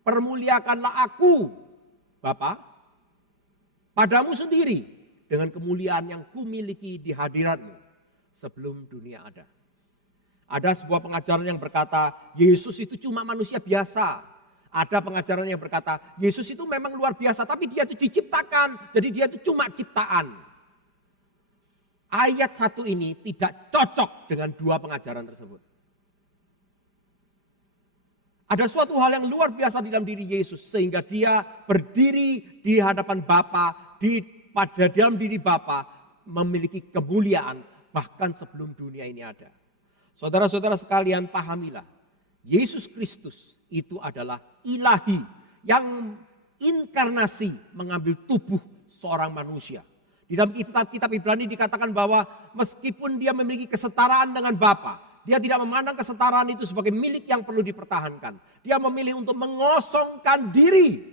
Permuliakanlah aku, Bapa, padamu sendiri dengan kemuliaan yang kumiliki di hadiratmu sebelum dunia ada. Ada sebuah pengajaran yang berkata, Yesus itu cuma manusia biasa. Ada pengajaran yang berkata, Yesus itu memang luar biasa, tapi dia itu diciptakan, jadi dia itu cuma ciptaan. Ayat 1 ini tidak cocok dengan dua pengajaran tersebut. Ada suatu hal yang luar biasa di dalam diri Yesus, sehingga dia berdiri di hadapan Bapa, pada dalam diri Bapa memiliki kemuliaan bahkan sebelum dunia ini ada. Saudara-saudara sekalian, pahamilah, Yesus Kristus itu adalah ilahi yang inkarnasi mengambil tubuh seorang manusia. Di dalam kitab Ibrani dikatakan bahwa meskipun dia memiliki kesetaraan dengan Bapa, dia tidak memandang kesetaraan itu sebagai milik yang perlu dipertahankan. Dia memilih untuk mengosongkan diri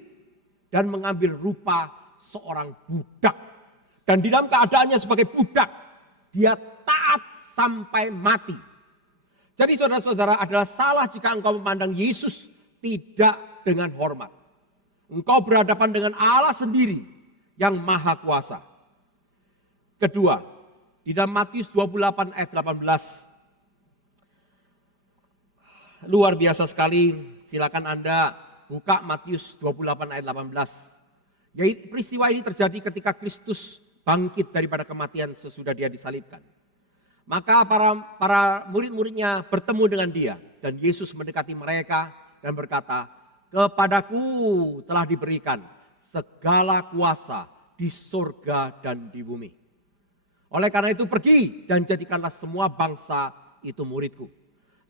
dan mengambil rupa seorang budak. Dan di dalam keadaannya sebagai budak, dia taat sampai mati. Jadi saudara-saudara, adalah salah jika engkau memandang Yesus tidak dengan hormat. Engkau berhadapan dengan Allah sendiri yang maha kuasa. Kedua, di dalam Matius 28 ayat 18. Luar biasa sekali, silakan Anda buka Matius 28 ayat 18. Yaitu peristiwa ini terjadi ketika Kristus bangkit daripada kematian sesudah dia disalibkan. Maka para murid-muridnya bertemu dengan dia. Dan Yesus mendekati mereka dan berkata, kepadaku telah diberikan segala kuasa di surga dan di bumi. Oleh karena itu pergi dan jadikanlah semua bangsa itu muridku.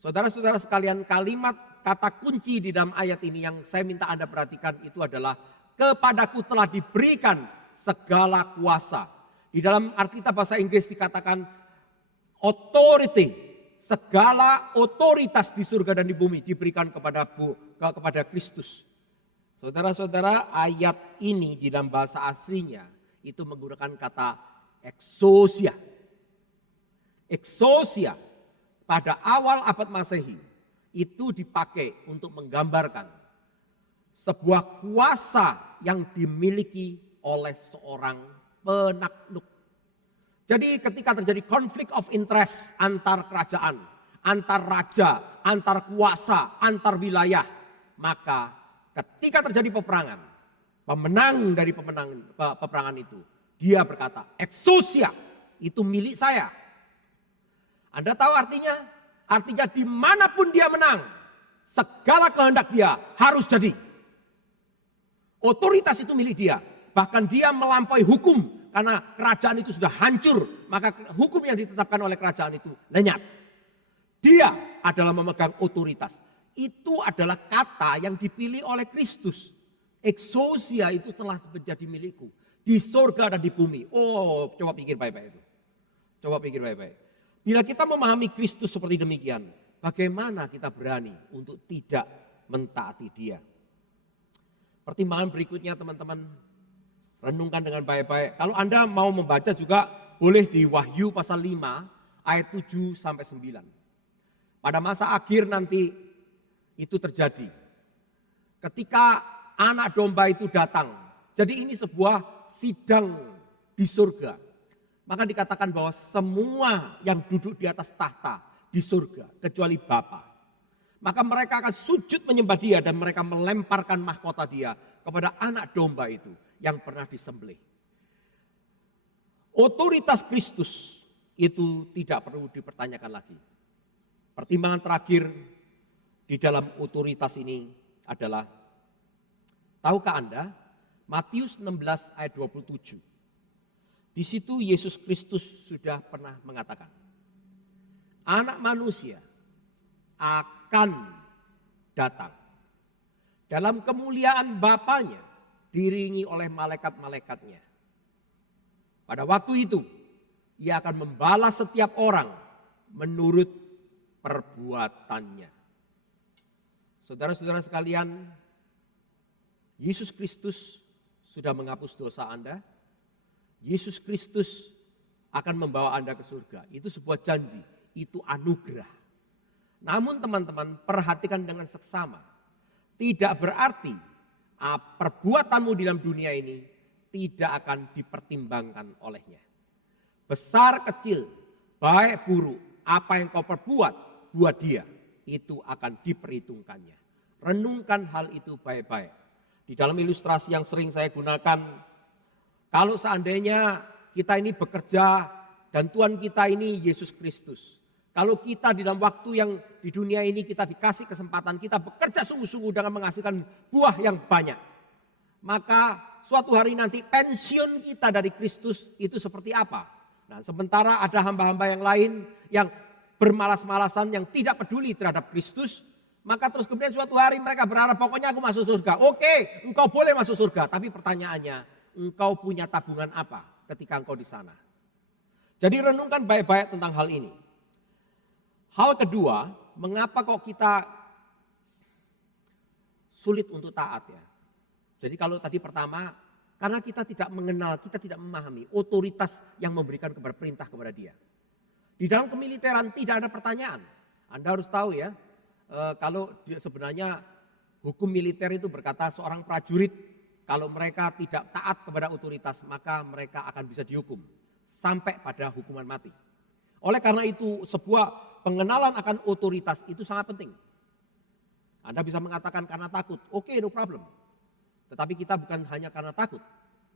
Saudara-saudara sekalian, kalimat kata kunci di dalam ayat ini yang saya minta Anda perhatikan itu adalah kepadaku telah diberikan segala kuasa. Di dalam Alkitab bahasa Inggris dikatakan authority, segala otoritas di surga dan di bumi diberikan kepada Kristus. Saudara-saudara, ayat ini di dalam bahasa aslinya itu menggunakan kata exousia. Exousia pada awal abad Masehi itu dipakai untuk menggambarkan sebuah kuasa yang dimiliki oleh seorang penakluk. Jadi ketika terjadi konflik of interest antar kerajaan, antar raja, antar kuasa, antar wilayah, maka ketika terjadi peperangan, pemenang dari peperangan itu, dia berkata, exousia itu milik saya. Anda tahu artinya? Artinya dimanapun dia menang, segala kehendak dia harus jadi. Otoritas itu milik dia. Bahkan dia melampaui hukum. Karena kerajaan itu sudah hancur, maka hukum yang ditetapkan oleh kerajaan itu lenyap. Dia adalah memegang otoritas. Itu adalah kata yang dipilih oleh Kristus. Exousia itu telah menjadi milikku. Di surga dan di bumi. Oh, coba pikir baik-baik itu. Coba pikir baik-baik. Bila kita memahami Kristus seperti demikian, bagaimana kita berani untuk tidak mentaati dia? Pertimbangan berikutnya teman-teman, renungkan dengan baik-baik. Kalau Anda mau membaca juga boleh di Wahyu pasal 5 ayat 7 sampai 9. Pada masa akhir nanti itu terjadi. Ketika anak domba itu datang. Jadi ini sebuah sidang di surga. Maka dikatakan bahwa semua yang duduk di atas tahta di surga kecuali Bapa. Maka mereka akan sujud menyembah dia dan mereka melemparkan mahkota dia kepada anak domba itu yang pernah disembelih. Otoritas Kristus itu tidak perlu dipertanyakan lagi. Pertimbangan terakhir di dalam otoritas ini adalah, tahukah Anda, Matius 16 ayat 27. Di situ Yesus Kristus sudah pernah mengatakan, anak manusia akan datang dalam kemuliaan Bapanya diiringi oleh malaikat-malaikatnya. Pada waktu itu, ia akan membalas setiap orang menurut perbuatannya. Saudara-saudara sekalian, Yesus Kristus sudah menghapus dosa Anda. Yesus Kristus akan membawa Anda ke surga. Itu sebuah janji, itu anugerah. Namun teman-teman, perhatikan dengan seksama. Tidak berarti perbuatanmu di dalam dunia ini tidak akan dipertimbangkan olehnya. Besar kecil, baik buruk, apa yang kau perbuat buat dia, itu akan diperhitungkannya. Renungkan hal itu baik-baik. Di dalam ilustrasi yang sering saya gunakan, kalau seandainya kita ini bekerja dan Tuhan kita ini Yesus Kristus. Kalau kita di dalam waktu yang di dunia ini kita dikasih kesempatan, kita bekerja sungguh-sungguh dengan menghasilkan buah yang banyak. Maka suatu hari nanti pensiun kita dari Kristus itu seperti apa? Nah, sementara ada hamba-hamba yang lain yang bermalas-malasan, yang tidak peduli terhadap Kristus, maka terus kemudian suatu hari mereka berharap pokoknya aku masuk surga. Oke, engkau boleh masuk surga, tapi pertanyaannya, engkau punya tabungan apa ketika engkau di sana? Jadi renungkan baik-baik tentang hal ini. Hal kedua, mengapa kok kita sulit untuk taat ya? Jadi kalau tadi pertama, karena kita tidak mengenal, kita tidak memahami otoritas yang memberikan perintah kepada dia. Di dalam kemiliteran tidak ada pertanyaan. Anda harus tahu ya, kalau sebenarnya hukum militer itu berkata seorang prajurit, kalau mereka tidak taat kepada otoritas, maka mereka akan bisa dihukum sampai pada hukuman mati. Oleh karena itu sebuah pengenalan akan otoritas itu sangat penting. Anda bisa mengatakan karena takut, oke, no problem. Tetapi kita bukan hanya karena takut,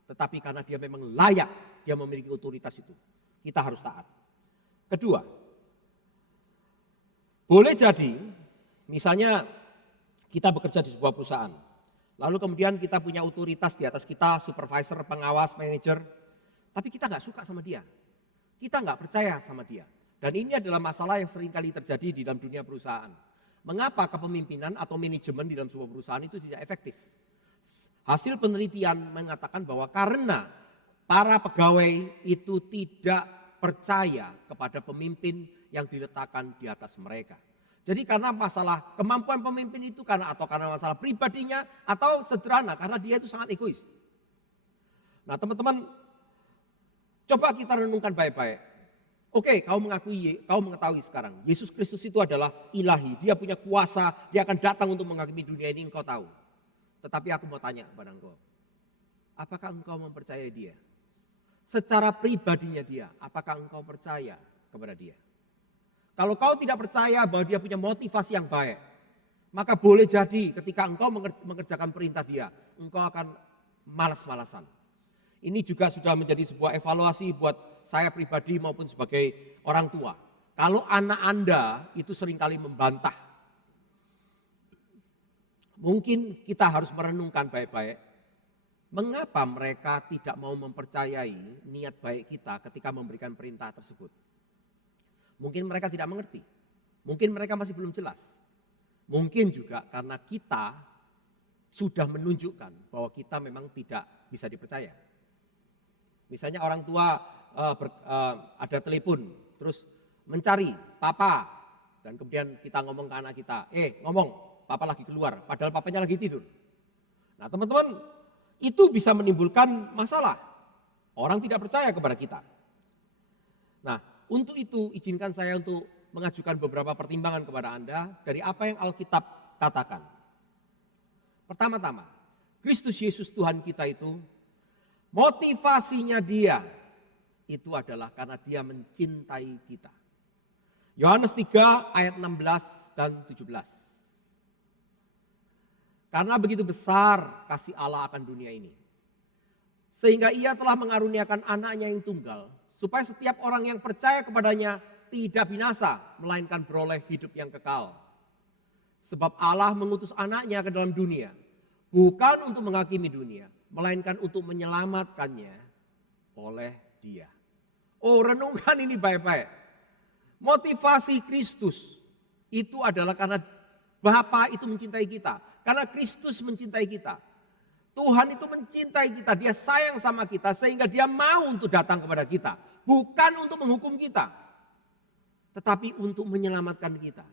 tetapi karena dia memang layak, dia memiliki otoritas itu. Kita harus taat. Kedua, boleh jadi misalnya kita bekerja di sebuah perusahaan, lalu kemudian kita punya otoritas di atas kita, supervisor, pengawas, manajer, tapi kita nggak suka sama dia. Kita nggak percaya sama dia. Dan ini adalah masalah yang sering kali terjadi di dalam dunia perusahaan. Mengapa kepemimpinan atau manajemen di dalam sebuah perusahaan itu tidak efektif? Hasil penelitian mengatakan bahwa karena para pegawai itu tidak percaya kepada pemimpin yang diletakkan di atas mereka. Jadi karena masalah kemampuan pemimpin itu karena masalah pribadinya atau sederhana karena dia itu sangat egois. Nah teman-teman, coba kita renungkan baik-baik. Oke, kau mengetahui sekarang Yesus Kristus itu adalah ilahi, dia punya kuasa, dia akan datang untuk menghakimi dunia ini, engkau tahu. Tetapi aku mau tanya kepada engkau, apakah engkau mempercayai dia? Secara pribadinya dia, apakah engkau percaya kepada dia? Kalau kau tidak percaya bahwa dia punya motivasi yang baik, maka boleh jadi ketika engkau mengerjakan perintah dia, engkau akan malas-malasan. Ini juga sudah menjadi sebuah evaluasi buat saya pribadi maupun sebagai orang tua. Kalau anak Anda itu seringkali membantah, mungkin kita harus merenungkan baik-baik, mengapa mereka tidak mau mempercayai niat baik kita ketika memberikan perintah tersebut. Mungkin mereka tidak mengerti, mungkin mereka masih belum jelas. Mungkin juga karena kita sudah menunjukkan bahwa kita memang tidak bisa dipercaya. Misalnya orang tua ada telepon, terus mencari papa, dan kemudian kita ngomong ke anak kita, ngomong, papa lagi keluar, padahal papanya lagi tidur. Nah teman-teman, itu bisa menimbulkan masalah. Orang tidak percaya kepada kita. Nah untuk itu izinkan saya untuk mengajukan beberapa pertimbangan kepada Anda dari apa yang Alkitab katakan. Pertama-tama, Kristus Yesus Tuhan kita itu, motivasinya dia itu adalah karena dia mencintai kita. Yohanes 3 ayat 16 dan 17. Karena begitu besar kasih Allah akan dunia ini, sehingga ia telah mengaruniakan anaknya yang tunggal, supaya setiap orang yang percaya kepadanya tidak binasa, melainkan beroleh hidup yang kekal. Sebab Allah mengutus anaknya ke dalam dunia, bukan untuk menghakimi dunia, melainkan untuk menyelamatkannya oleh dia. Oh, renungkan ini baik-baik. Motivasi Kristus itu adalah karena Bapa itu mencintai kita. Karena Kristus mencintai kita. Tuhan itu mencintai kita, dia sayang sama kita sehingga dia mau untuk datang kepada kita. Bukan untuk menghukum kita, tetapi untuk menyelamatkan kita.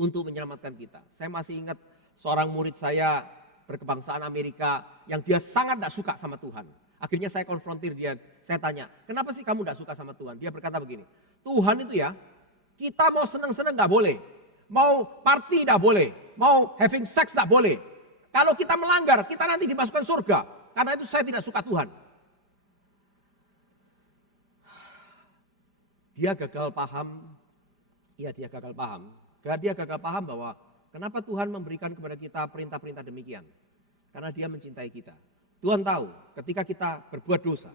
Untuk menyelamatkan kita. Saya masih ingat seorang murid saya berkebangsaan Amerika yang dia sangat tidak suka sama Tuhan. Akhirnya saya konfrontir dia, saya tanya, kenapa sih kamu tidak suka sama Tuhan? Dia berkata begini, Tuhan itu ya, kita mau senang-senang nggak boleh, mau party nggak boleh, mau having sex nggak boleh. Kalau kita melanggar, kita nanti dimasukkan surga. Karena itu saya tidak suka Tuhan. Dia gagal paham. Ya, dia gagal paham. Dia gagal paham bahwa kenapa Tuhan memberikan kepada kita perintah-perintah demikian. Karena dia mencintai kita. Tuhan tahu ketika kita berbuat dosa,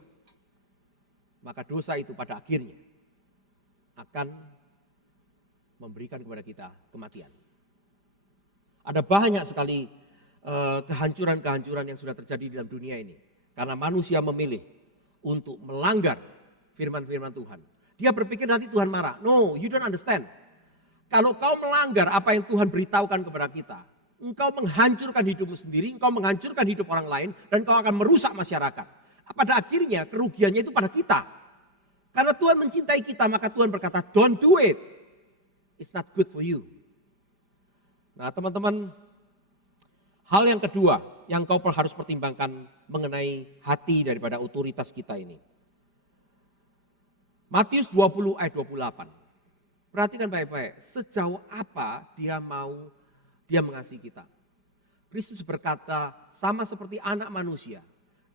maka dosa itu pada akhirnya akan memberikan kepada kita kematian. Ada banyak sekali kehancuran-kehancuran yang sudah terjadi dalam dunia ini. Karena manusia memilih untuk melanggar firman-firman Tuhan. Dia berpikir nanti Tuhan marah. No, you don't understand. Kalau kau melanggar apa yang Tuhan beritahukan kepada kita, engkau menghancurkan hidupmu sendiri, engkau menghancurkan hidup orang lain, dan kau akan merusak masyarakat. Pada akhirnya kerugiannya itu pada kita. Karena Tuhan mencintai kita, maka Tuhan berkata, don't do it. It's not good for you. Nah teman-teman, hal yang kedua yang kau harus pertimbangkan mengenai hati daripada otoritas kita ini. Matius 20 ayat 28. Perhatikan baik-baik, sejauh apa dia mengasihi kita. Kristus berkata sama seperti anak manusia.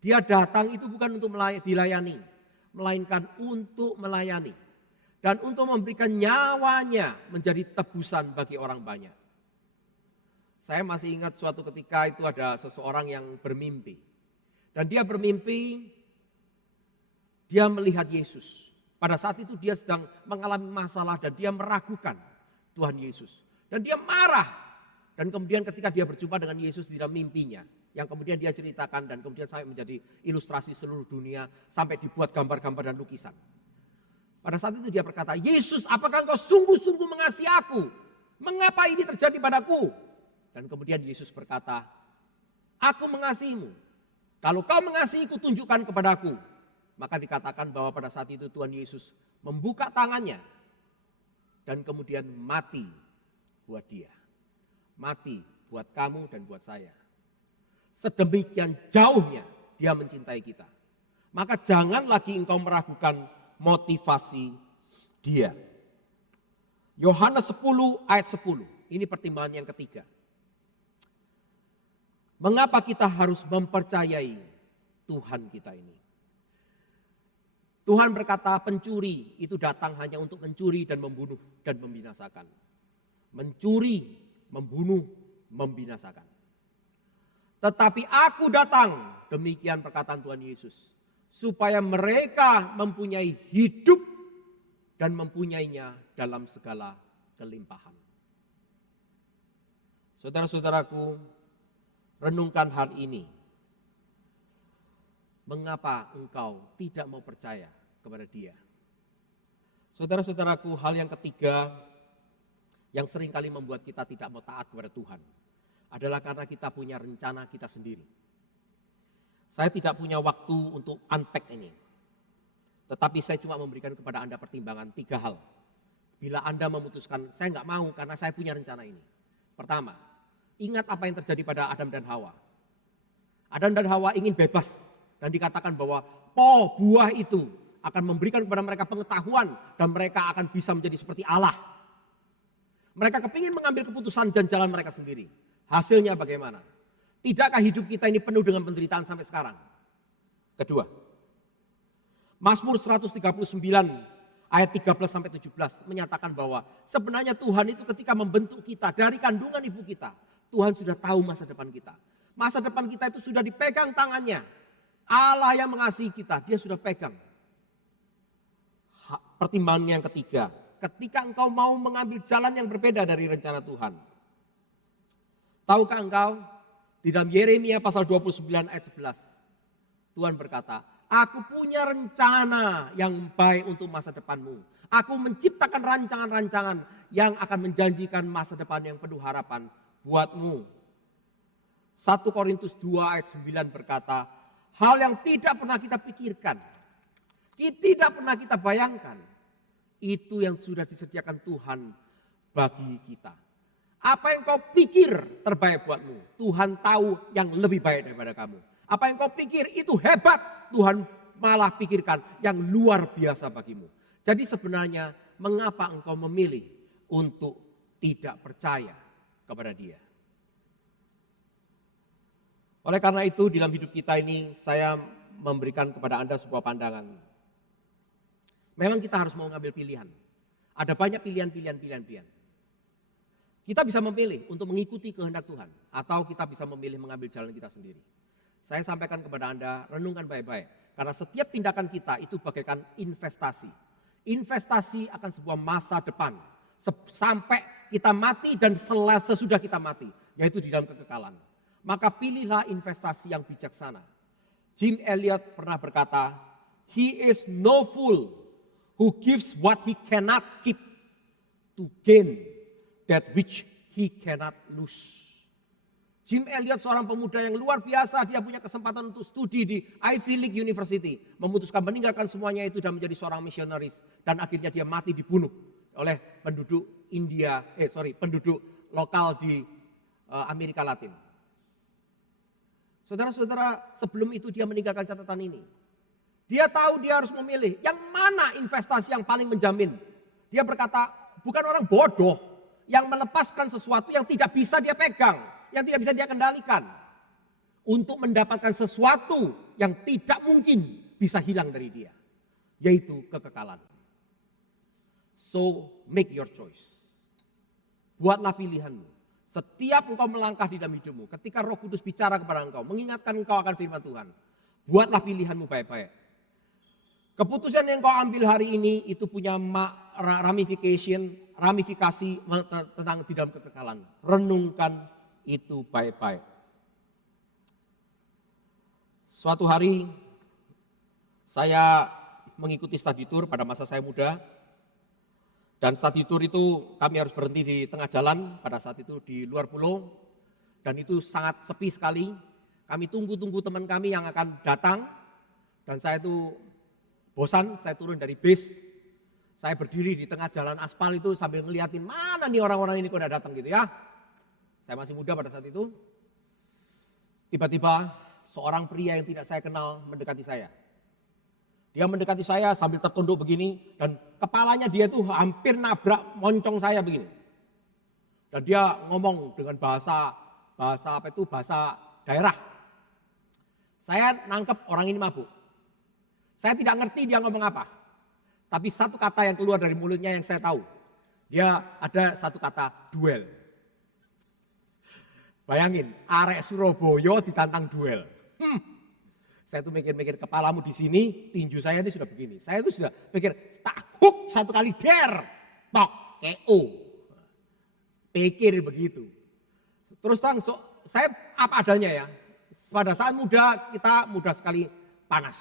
Dia datang itu bukan untuk dilayani, melainkan untuk melayani. Dan untuk memberikan nyawanya menjadi tebusan bagi orang banyak. Saya masih ingat suatu ketika itu ada seseorang yang bermimpi. Dan dia bermimpi, dia melihat Yesus. Pada saat itu dia sedang mengalami masalah dan dia meragukan Tuhan Yesus. Dan dia marah. Dan kemudian ketika dia berjumpa dengan Yesus di dalam mimpinya, yang kemudian dia ceritakan dan kemudian sampai menjadi ilustrasi seluruh dunia, sampai dibuat gambar-gambar dan lukisan. Pada saat itu dia berkata, Yesus, apakah engkau sungguh-sungguh mengasihi aku? Mengapa ini terjadi padaku? Dan kemudian Yesus berkata, aku mengasihimu. Kalau kau mengasihiku, tunjukkan kepadaku. Maka dikatakan bahwa pada saat itu Tuhan Yesus membuka tangannya. Dan kemudian mati buat dia. Mati buat kamu dan buat saya. Sedemikian jauhnya dia mencintai kita. Maka jangan lagi engkau meragukan motivasi dia. Yohanes 10 ayat 10. Ini pertimbangan yang ketiga. Mengapa kita harus mempercayai Tuhan kita ini? Tuhan berkata pencuri itu datang hanya untuk mencuri dan membunuh dan membinasakan. Mencuri, membunuh, membinasakan. Tetapi aku datang, demikian perkataan Tuhan Yesus. Supaya mereka mempunyai hidup dan mempunyainya dalam segala kelimpahan. Saudara-saudaraku, renungkan hal ini. Mengapa engkau tidak mau percaya kepada dia? Saudara-saudaraku, hal yang ketiga yang seringkali membuat kita tidak mau taat kepada Tuhan adalah karena kita punya rencana kita sendiri. Saya tidak punya waktu untuk unpack ini. Tetapi saya cuma memberikan kepada Anda pertimbangan 3 hal. Bila Anda memutuskan, saya nggak mau karena saya punya rencana ini. Pertama, ingat apa yang terjadi pada Adam dan Hawa. Adam dan Hawa ingin bebas. Dan dikatakan bahwa buah itu akan memberikan kepada mereka pengetahuan. Dan mereka akan bisa menjadi seperti Allah. Mereka kepingin mengambil keputusan dan jalan mereka sendiri. Hasilnya bagaimana? Tidakkah hidup kita ini penuh dengan penderitaan sampai sekarang? Kedua, Mazmur 139 ayat 13-17 menyatakan bahwa sebenarnya Tuhan itu ketika membentuk kita dari kandungan ibu kita, Tuhan sudah tahu masa depan kita. Masa depan kita itu sudah dipegang tangannya. Allah yang mengasihi kita, dia sudah pegang. Pertimbangan yang ketiga, ketika engkau mau mengambil jalan yang berbeda dari rencana Tuhan. Tahukah engkau, di dalam Yeremia pasal 29 ayat 11, Tuhan berkata, aku punya rencana yang baik untuk masa depanmu. Aku menciptakan rancangan-rancangan yang akan menjanjikan masa depan yang penuh harapan buatmu. 1 Korintus 2 ayat 9 berkata, hal yang tidak pernah kita pikirkan, tidak pernah kita bayangkan, itu yang sudah disediakan Tuhan bagi kita. Apa yang kau pikir terbaik buatmu, Tuhan tahu yang lebih baik daripada kamu. Apa yang kau pikir itu hebat, Tuhan malah pikirkan yang luar biasa bagimu. Jadi sebenarnya mengapa engkau memilih untuk tidak percaya kepada Dia? Oleh karena itu dalam hidup kita ini saya memberikan kepada Anda sebuah pandangan. Memang kita harus mau mengambil pilihan. Ada banyak pilihan. Kita bisa memilih untuk mengikuti kehendak Tuhan. Atau kita bisa memilih mengambil jalan kita sendiri. Saya sampaikan kepada Anda, renungkan baik-baik. Karena setiap tindakan kita itu bagaikan investasi. Investasi akan sebuah masa depan. Sampai kita mati dan sesudah kita mati. Yaitu di dalam kekekalan. Maka pilihlah investasi yang bijaksana. Jim Elliot pernah berkata, he is no fool who gives what he cannot keep to gain that which he cannot lose. Jim Elliot seorang pemuda yang luar biasa, dia punya kesempatan untuk studi di Ivy League University. Memutuskan meninggalkan semuanya itu dan menjadi seorang misionaris. Dan akhirnya dia mati dibunuh oleh penduduk penduduk lokal di Amerika Latin. Saudara-saudara, sebelum itu dia meninggalkan catatan ini. Dia tahu dia harus memilih yang mana investasi yang paling menjamin. Dia berkata, bukan orang bodoh yang melepaskan sesuatu yang tidak bisa dia pegang, yang tidak bisa dia kendalikan. Untuk mendapatkan sesuatu yang tidak mungkin bisa hilang dari dia. Yaitu kekekalan. So, make your choice. Buatlah pilihanmu. Setiap engkau melangkah di dalam hidupmu, ketika Roh Kudus bicara kepada engkau, mengingatkan engkau akan firman Tuhan, buatlah pilihanmu baik-baik. Keputusan yang engkau ambil hari ini itu punya ramifikasi tentang di dalam kekekalan. Renungkan itu baik-baik. Suatu hari saya mengikuti study tour pada masa saya muda. Dan study tour itu kami harus berhenti di tengah jalan pada saat itu di luar pulau. Dan itu sangat sepi sekali. Kami tunggu-tunggu teman kami yang akan datang. Dan saya itu bosan, saya turun dari bis. Saya berdiri di tengah jalan aspal itu sambil ngeliatin mana nih orang-orang ini kok udah datang gitu ya. Saya masih muda pada saat itu. Tiba-tiba seorang pria yang tidak saya kenal mendekati saya. Dia mendekati saya sambil tertunduk begini dan kepalanya dia tuh hampir nabrak moncong saya begini. Dan dia ngomong dengan bahasa daerah. Saya nangkep orang ini mabuk. Saya tidak ngerti dia ngomong apa. Tapi satu kata yang keluar dari mulutnya yang saya tahu. Dia ada satu kata, duel. Bayangin, arek Surabaya ditantang duel. Saya tuh mikir-mikir kepalamu di sini, tinju saya ini sudah begini. Saya tuh sudah pikir, tak hook satu kali der, tok, KO. Pikir begitu. Terus saya apa adanya ya. Pada saat muda, kita mudah sekali panas.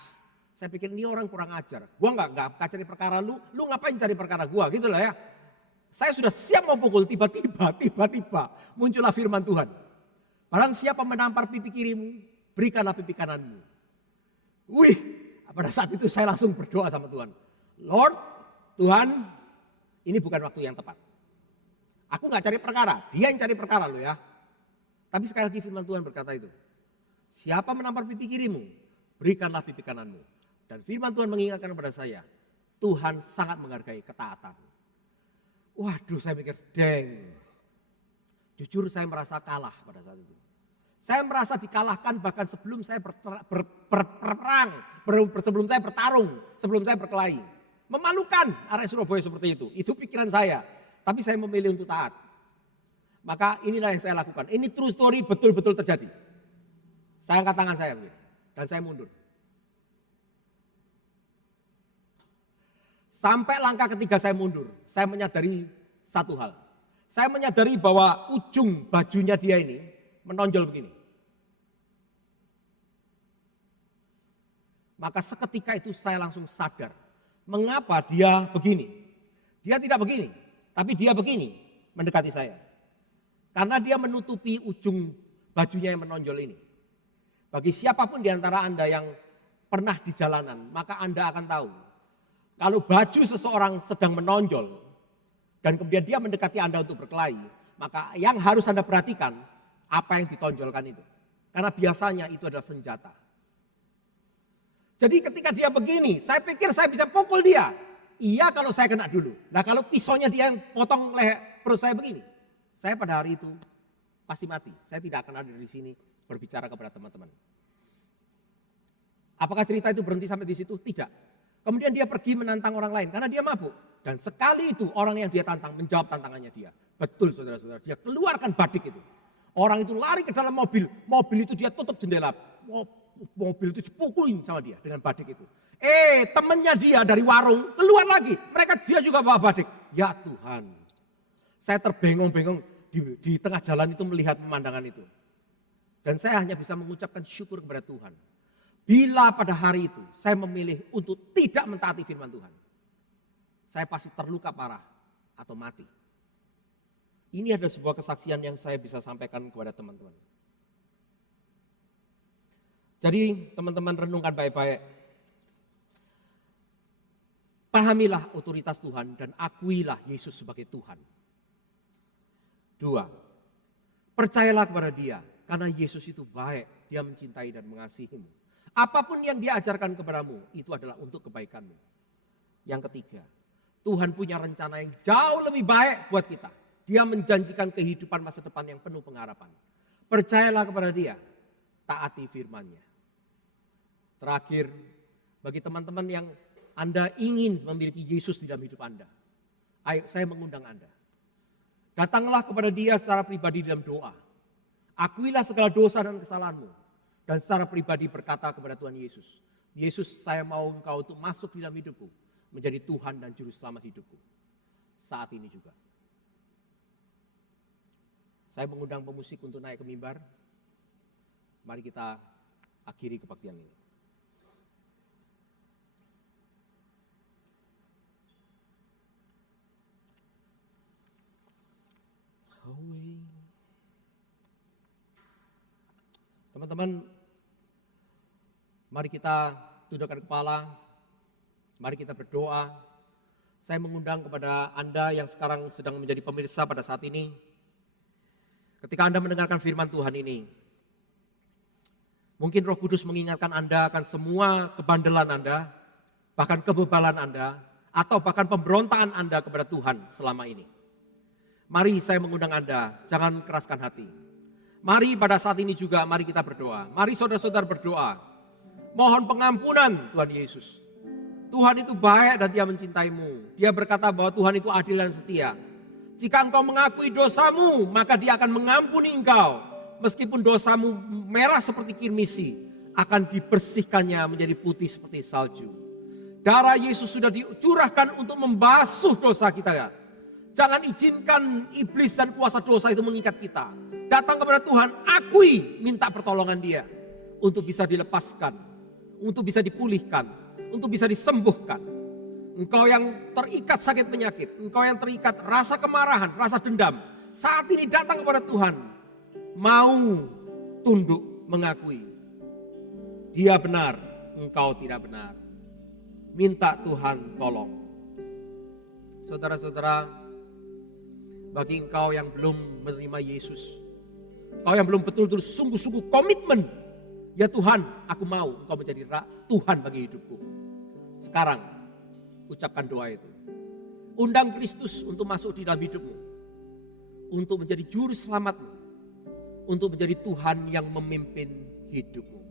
Saya pikir ini orang kurang ajar. Gua nggak cari perkara lu ngapain cari perkara gua gitu lah ya. Saya sudah siap mau pukul, tiba-tiba muncullah firman Tuhan. Barang siapa menampar pipi kirimu, berikanlah pipi kananmu. Wih, pada saat itu saya langsung berdoa sama Tuhan. Lord, Tuhan, ini bukan waktu yang tepat. Aku gak cari perkara, dia yang cari perkara loh ya. Tapi sekali lagi firman Tuhan berkata itu. Siapa menampar pipi kirimu, berikanlah pipi kananmu. Dan firman Tuhan mengingatkan kepada saya, Tuhan sangat menghargai ketaatan. Waduh, saya mikir, deng. Jujur saya merasa kalah pada saat itu. Saya merasa dikalahkan bahkan sebelum saya berperang, sebelum saya bertarung, sebelum saya berkelahi. Memalukan arek Surabaya seperti itu. Itu pikiran saya. Tapi saya memilih untuk taat. Maka inilah yang saya lakukan. Ini true story betul-betul terjadi. Saya angkat tangan saya dan saya mundur. Sampai langkah ketiga saya mundur, saya menyadari satu hal. Saya menyadari bahwa ujung bajunya dia ini menonjol begini. Maka seketika itu saya langsung sadar. Mengapa dia begini? Dia tidak begini, tapi dia begini mendekati saya. Karena dia menutupi ujung bajunya yang menonjol ini. Bagi siapapun di antara Anda yang pernah di jalanan, maka Anda akan tahu. Kalau baju seseorang sedang menonjol, dan kemudian dia mendekati Anda untuk berkelahi, maka yang harus Anda perhatikan, apa yang ditonjolkan itu. Karena biasanya itu adalah senjata. Jadi ketika dia begini, saya pikir saya bisa pukul dia. Iya kalau saya kena dulu. Nah kalau pisaunya dia yang potong leher perut saya begini, saya pada hari itu pasti mati. Saya tidak akan ada di sini berbicara kepada teman-teman. Apakah cerita itu berhenti sampai di situ? Tidak. Kemudian dia pergi menantang orang lain karena dia mabuk. Dan sekali itu orang yang dia tantang menjawab tantangannya dia. Betul saudara-saudara, dia keluarkan badik itu. Orang itu lari ke dalam mobil. Mobil itu dia tutup jendela. Mobil itu dipukulin sama dia dengan badik itu. Temannya dia dari warung keluar lagi. Dia juga bawa badik. Ya Tuhan. Saya terbengong-bengong di tengah jalan itu melihat pemandangan itu. Dan saya hanya bisa mengucapkan syukur kepada Tuhan. Bila pada hari itu saya memilih untuk tidak mentaati firman Tuhan, saya pasti terluka parah atau mati. Ini adalah sebuah kesaksian yang saya bisa sampaikan kepada teman-teman. Jadi teman-teman renungkan baik-baik. Pahamilah otoritas Tuhan dan akuilah Yesus sebagai Tuhan. 2. Percayalah kepada Dia karena Yesus itu baik, Dia mencintai dan mengasihimu. Apapun yang Dia ajarkan kepadamu itu adalah untuk kebaikanmu. Yang ketiga, Tuhan punya rencana yang jauh lebih baik buat kita. Dia menjanjikan kehidupan masa depan yang penuh pengharapan. Percayalah kepada Dia, taati firman-Nya. Terakhir, bagi teman-teman yang Anda ingin memiliki Yesus di dalam hidup Anda, ayo saya mengundang Anda. Datanglah kepada Dia secara pribadi dalam doa. Akuilah segala dosa dan kesalahanmu. Dan secara pribadi berkata kepada Tuhan Yesus, Yesus, saya mau Engkau untuk masuk di dalam hidupku, menjadi Tuhan dan Juru Selamat hidupku. Saat ini juga. Saya mengundang pemusik untuk naik ke mimbar. Mari kita akhiri kebaktian ini. Teman-teman, mari kita tundukkan kepala, mari kita berdoa. Saya mengundang kepada Anda yang sekarang sedang menjadi pemirsa pada saat ini. Ketika Anda mendengarkan firman Tuhan ini, mungkin Roh Kudus mengingatkan Anda akan semua kebandelan Anda, bahkan kebebalan Anda, atau bahkan pemberontakan Anda kepada Tuhan selama ini. Mari saya mengundang Anda, jangan keraskan hati. Mari pada saat ini juga, mari kita berdoa. Mari saudara-saudara berdoa. Mohon pengampunan Tuhan Yesus. Tuhan itu baik dan Dia mencintaimu. Dia berkata bahwa Tuhan itu adil dan setia. Jika engkau mengakui dosamu, maka Dia akan mengampuni engkau. Meskipun dosamu merah seperti kirmisi, akan dibersihkannya menjadi putih seperti salju. Darah Yesus sudah dicurahkan untuk membasuh dosa kita. Jangan izinkan iblis dan kuasa dosa itu mengikat kita. Datang kepada Tuhan, akui, minta pertolongan Dia. Untuk bisa dilepaskan, untuk bisa dipulihkan, untuk bisa disembuhkan. Engkau yang terikat sakit penyakit, engkau yang terikat rasa kemarahan, rasa dendam. Saat ini datang kepada Tuhan, mau tunduk mengakui. Dia benar, engkau tidak benar. Minta Tuhan tolong. Saudara-saudara, bagi engkau yang belum menerima Yesus, engkau yang belum betul-betul sungguh-sungguh komitmen, ya Tuhan, aku mau engkau menjadi Tuhan bagi hidupku. Sekarang, ucapkan doa itu. Undang Kristus untuk masuk di dalam hidupmu. Untuk menjadi juru selamatmu. Untuk menjadi Tuhan yang memimpin hidupmu.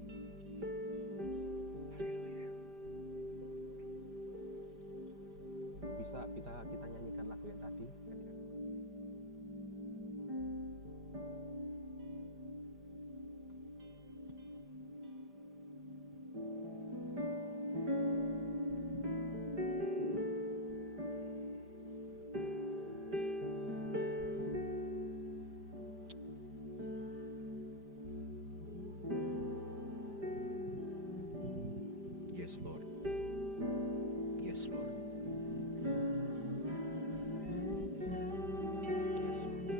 Bisa kita nyanyikan lagu yang tadi. Yes, Lord. Yes, Lord. Yes, Lord.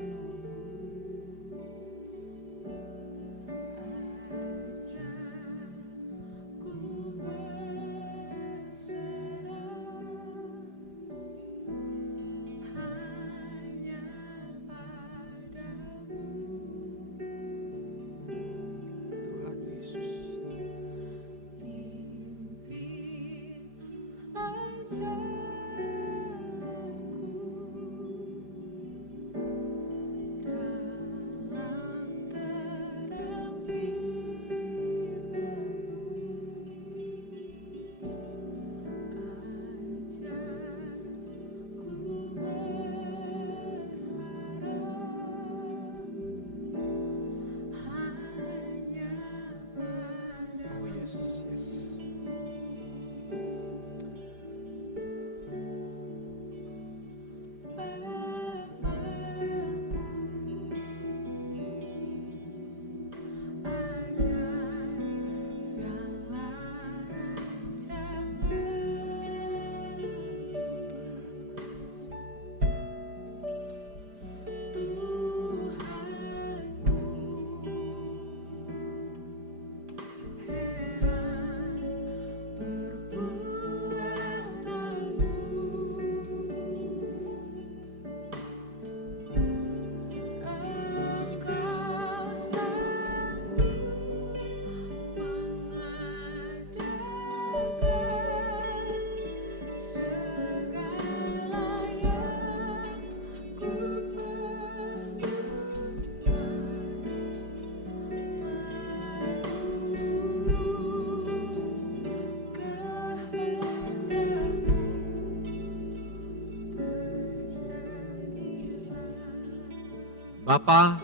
Bapa,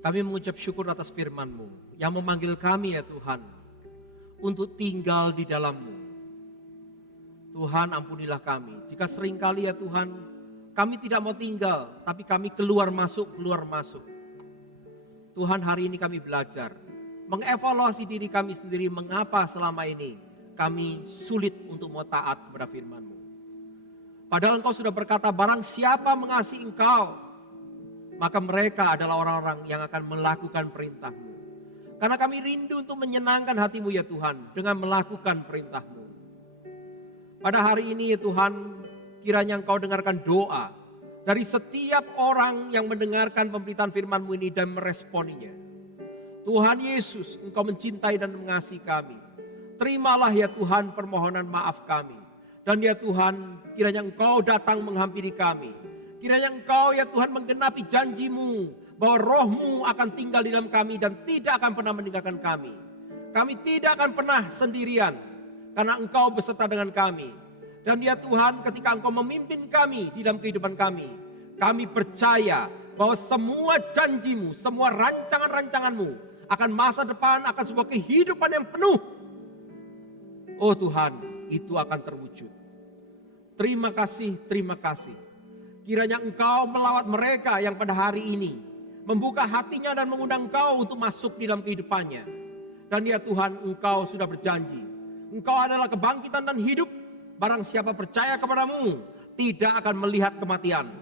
kami mengucap syukur atas firman-Mu yang memanggil kami ya Tuhan untuk tinggal di dalam-Mu. Tuhan, ampunilah kami jika seringkali ya Tuhan kami tidak mau tinggal, tapi kami keluar masuk. Tuhan, hari ini kami belajar mengevaluasi diri kami sendiri, mengapa selama ini kami sulit untuk mau taat kepada firman-Mu. Padahal Engkau sudah berkata, barang siapa mengasihi Engkau, maka mereka adalah orang-orang yang akan melakukan perintah-Mu. Karena kami rindu untuk menyenangkan hati-Mu ya Tuhan dengan melakukan perintah-Mu. Pada hari ini ya Tuhan, kiranya Engkau dengarkan doa dari setiap orang yang mendengarkan pemberitaan firman-Mu ini dan meresponinya. Tuhan Yesus, Engkau mencintai dan mengasihi kami. Terimalah ya Tuhan permohonan maaf kami. Dan ya Tuhan, kiranya Engkau datang menghampiri kami. Kiranya Engkau ya Tuhan menggenapi janji-Mu bahwa Roh-Mu akan tinggal di dalam kami dan tidak akan pernah meninggalkan kami. Kami tidak akan pernah sendirian karena Engkau beserta dengan kami. Dan ya Tuhan, ketika Engkau memimpin kami di dalam kehidupan kami percaya bahwa semua janji-Mu, semua rancangan-rancangan-Mu akan masa depan, akan sebuah kehidupan yang penuh. Oh Tuhan, itu akan terwujud. Terima kasih. Kiranya Engkau melawat mereka yang pada hari ini membuka hatinya dan mengundang Engkau untuk masuk di dalam kehidupannya. Dan ya Tuhan, Engkau sudah berjanji. Engkau adalah kebangkitan dan hidup. Barang siapa percaya kepadamu tidak akan melihat kematian.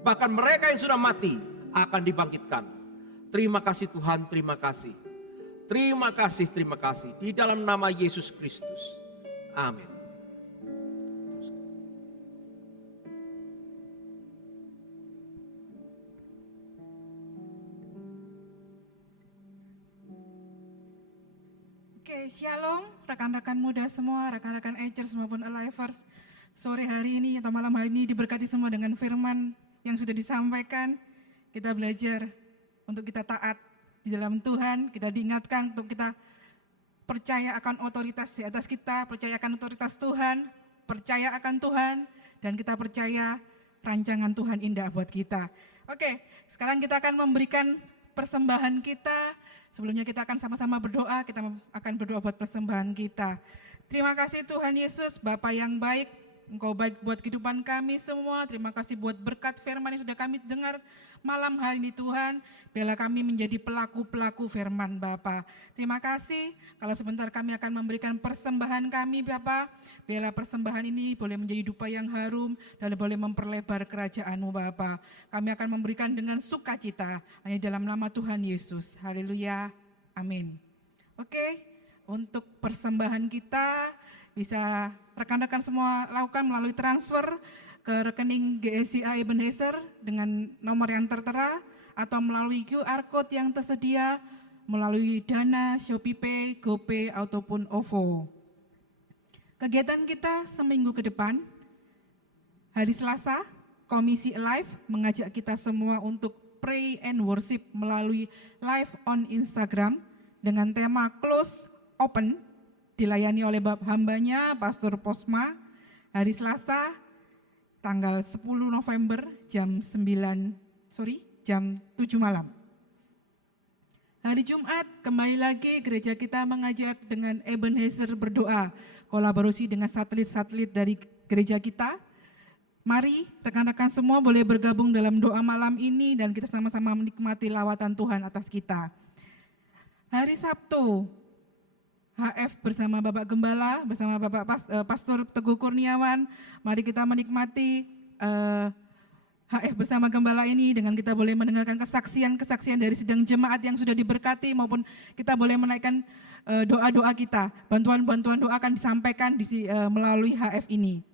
Bahkan mereka yang sudah mati akan dibangkitkan. Terima kasih Tuhan, terima kasih. Terima kasih. Di dalam nama Yesus Kristus. Amin. Shalom rekan-rekan muda semua, rekan-rekan Agers maupun Alivers. Sore hari ini atau malam hari ini diberkati semua dengan firman yang sudah disampaikan. Kita belajar untuk kita taat di dalam Tuhan, kita diingatkan untuk kita percaya akan otoritas di atas kita, percaya akan otoritas Tuhan, percaya akan Tuhan, dan kita percaya rancangan Tuhan indah buat kita. Oke, sekarang kita akan memberikan persembahan kita. Sebelumnya kita akan sama-sama berdoa, kita akan berdoa buat persembahan kita. Terima kasih Tuhan Yesus, Bapa yang baik, Engkau baik buat kehidupan kami semua. Terima kasih buat berkat firman yang sudah kami dengar malam hari ini Tuhan. Biarlah kami menjadi pelaku-pelaku firman Bapa. Terima kasih, kalau sebentar kami akan memberikan persembahan kami Bapa. Biarlah persembahan ini boleh menjadi dupa yang harum dan boleh memperlebar kerajaan-Mu Bapa. Kami akan memberikan dengan sukacita hanya dalam nama Tuhan Yesus. Haleluya. Amin. Oke, untuk persembahan kita bisa rekan-rekan semua lakukan melalui transfer ke rekening GSCA Ebenezer dengan nomor yang tertera atau melalui QR Code yang tersedia melalui Dana, ShopeePay, GoPay ataupun OVO. Kegiatan kita seminggu ke depan, hari Selasa, Komisi Alive mengajak kita semua untuk pray and worship melalui live on Instagram dengan tema Close Open, dilayani oleh hambanya Pastor Posma, hari Selasa, tanggal 10 November jam 7 malam. Hari Jumat, kembali lagi gereja kita mengajak dengan Ebenezer berdoa, kolaborasi dengan satelit-satelit dari gereja kita. Mari rekan-rekan semua boleh bergabung dalam doa malam ini dan kita sama-sama menikmati lawatan Tuhan atas kita. Hari Sabtu, HF bersama Bapak Gembala, bersama Bapak Pastor Teguh Kurniawan, mari kita menikmati HF bersama Gembala ini dengan kita boleh mendengarkan kesaksian-kesaksian dari sidang jemaat yang sudah diberkati maupun kita boleh menaikkan doa-doa kita, bantuan-bantuan doa akan disampaikan melalui HF ini.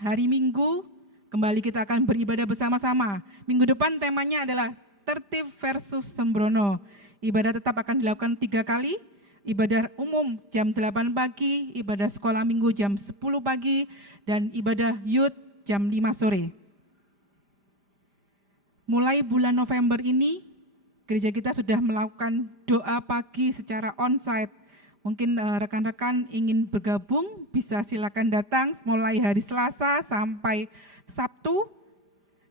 Hari Minggu kembali kita akan beribadah bersama-sama. Minggu depan temanya adalah tertib versus sembrono. Ibadah tetap akan dilakukan 3 kali, ibadah umum jam 8 pagi, ibadah sekolah minggu jam 10 pagi, dan ibadah youth jam 5 sore. Mulai bulan November ini, gereja kita sudah melakukan doa pagi secara onsite. Mungkin rekan-rekan ingin bergabung, bisa silakan datang mulai hari Selasa sampai Sabtu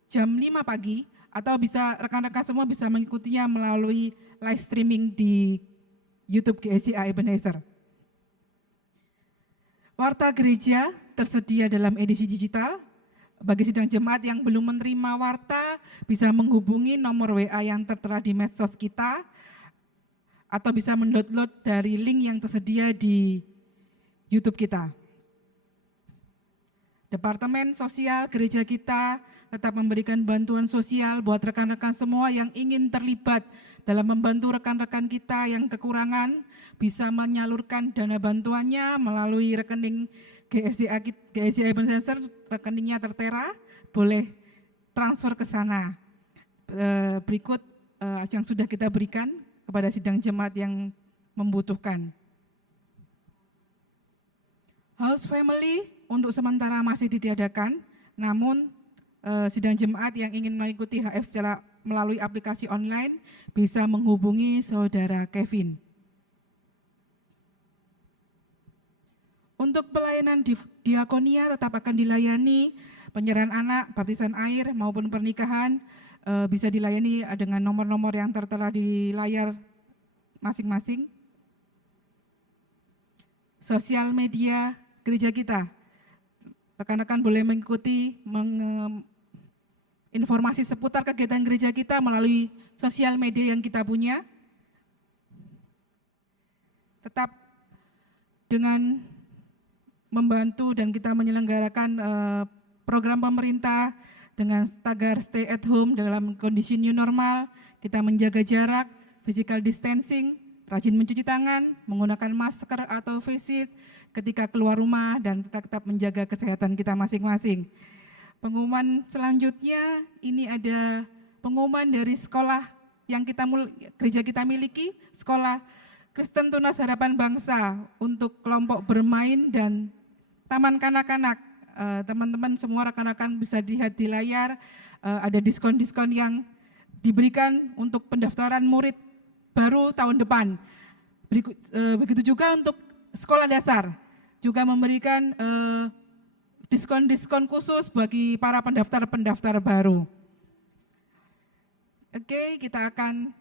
jam 5 pagi, atau bisa rekan-rekan semua bisa mengikutinya melalui live streaming di YouTube GSCA Ebenezer. Warta gereja tersedia dalam edisi digital. Bagi sidang jemaat yang belum menerima warta, bisa menghubungi nomor WA yang tertera di medsos kita, atau bisa mendownload dari link yang tersedia di YouTube kita. Departemen Sosial gereja kita tetap memberikan bantuan sosial buat rekan-rekan semua yang ingin terlibat dalam membantu rekan-rekan kita yang kekurangan, bisa menyalurkan dana bantuannya melalui rekening GSCA Ebenezer, rekeningnya tertera, boleh transfer ke sana. Berikut yang sudah kita berikan kepada sidang jemaat yang membutuhkan. House family untuk sementara masih ditiadakan, namun sidang jemaat yang ingin mengikuti HF secara melalui aplikasi online bisa menghubungi saudara Kevin. Untuk pelayanan diakonia tetap akan dilayani, penyerahan anak, baptisan air maupun pernikahan bisa dilayani dengan nomor-nomor yang tertera di layar masing-masing. Sosial media gereja kita, rekan-rekan boleh mengikuti informasi seputar kegiatan gereja kita melalui sosial media yang kita punya. Tetap dengan membantu dan kita menyelenggarakan program pemerintah dengan tagar stay at home dalam kondisi new normal, kita menjaga jarak, physical distancing, rajin mencuci tangan, menggunakan masker atau face shield ketika keluar rumah, dan tetap menjaga kesehatan kita masing-masing. Pengumuman selanjutnya, ini ada pengumuman dari sekolah yang gereja kita miliki, Sekolah Kristen Tunas Harapan Bangsa untuk kelompok bermain dan taman kanak-kanak. Teman-teman semua rekan-rekan bisa lihat di layar, ada diskon-diskon yang diberikan untuk pendaftaran murid baru tahun depan. Begitu juga untuk sekolah dasar, juga memberikan diskon-diskon khusus bagi para pendaftar-pendaftar baru. Oke, kita akan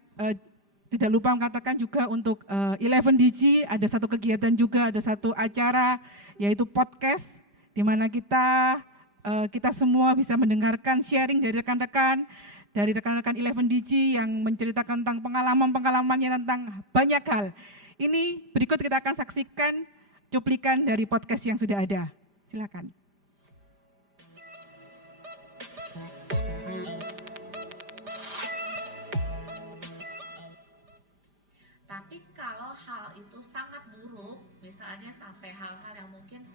tidak lupa mengatakan juga untuk 11DG ada satu kegiatan juga, ada satu acara yaitu podcast, di mana kita semua bisa mendengarkan sharing dari rekan-rekan 11DG yang menceritakan tentang pengalaman-pengalamannya tentang banyak hal. Ini berikut kita akan saksikan cuplikan dari podcast yang sudah ada. Silakan. Tapi kalau hal itu sangat buruk, misalnya sampai hal-hal yang mungkin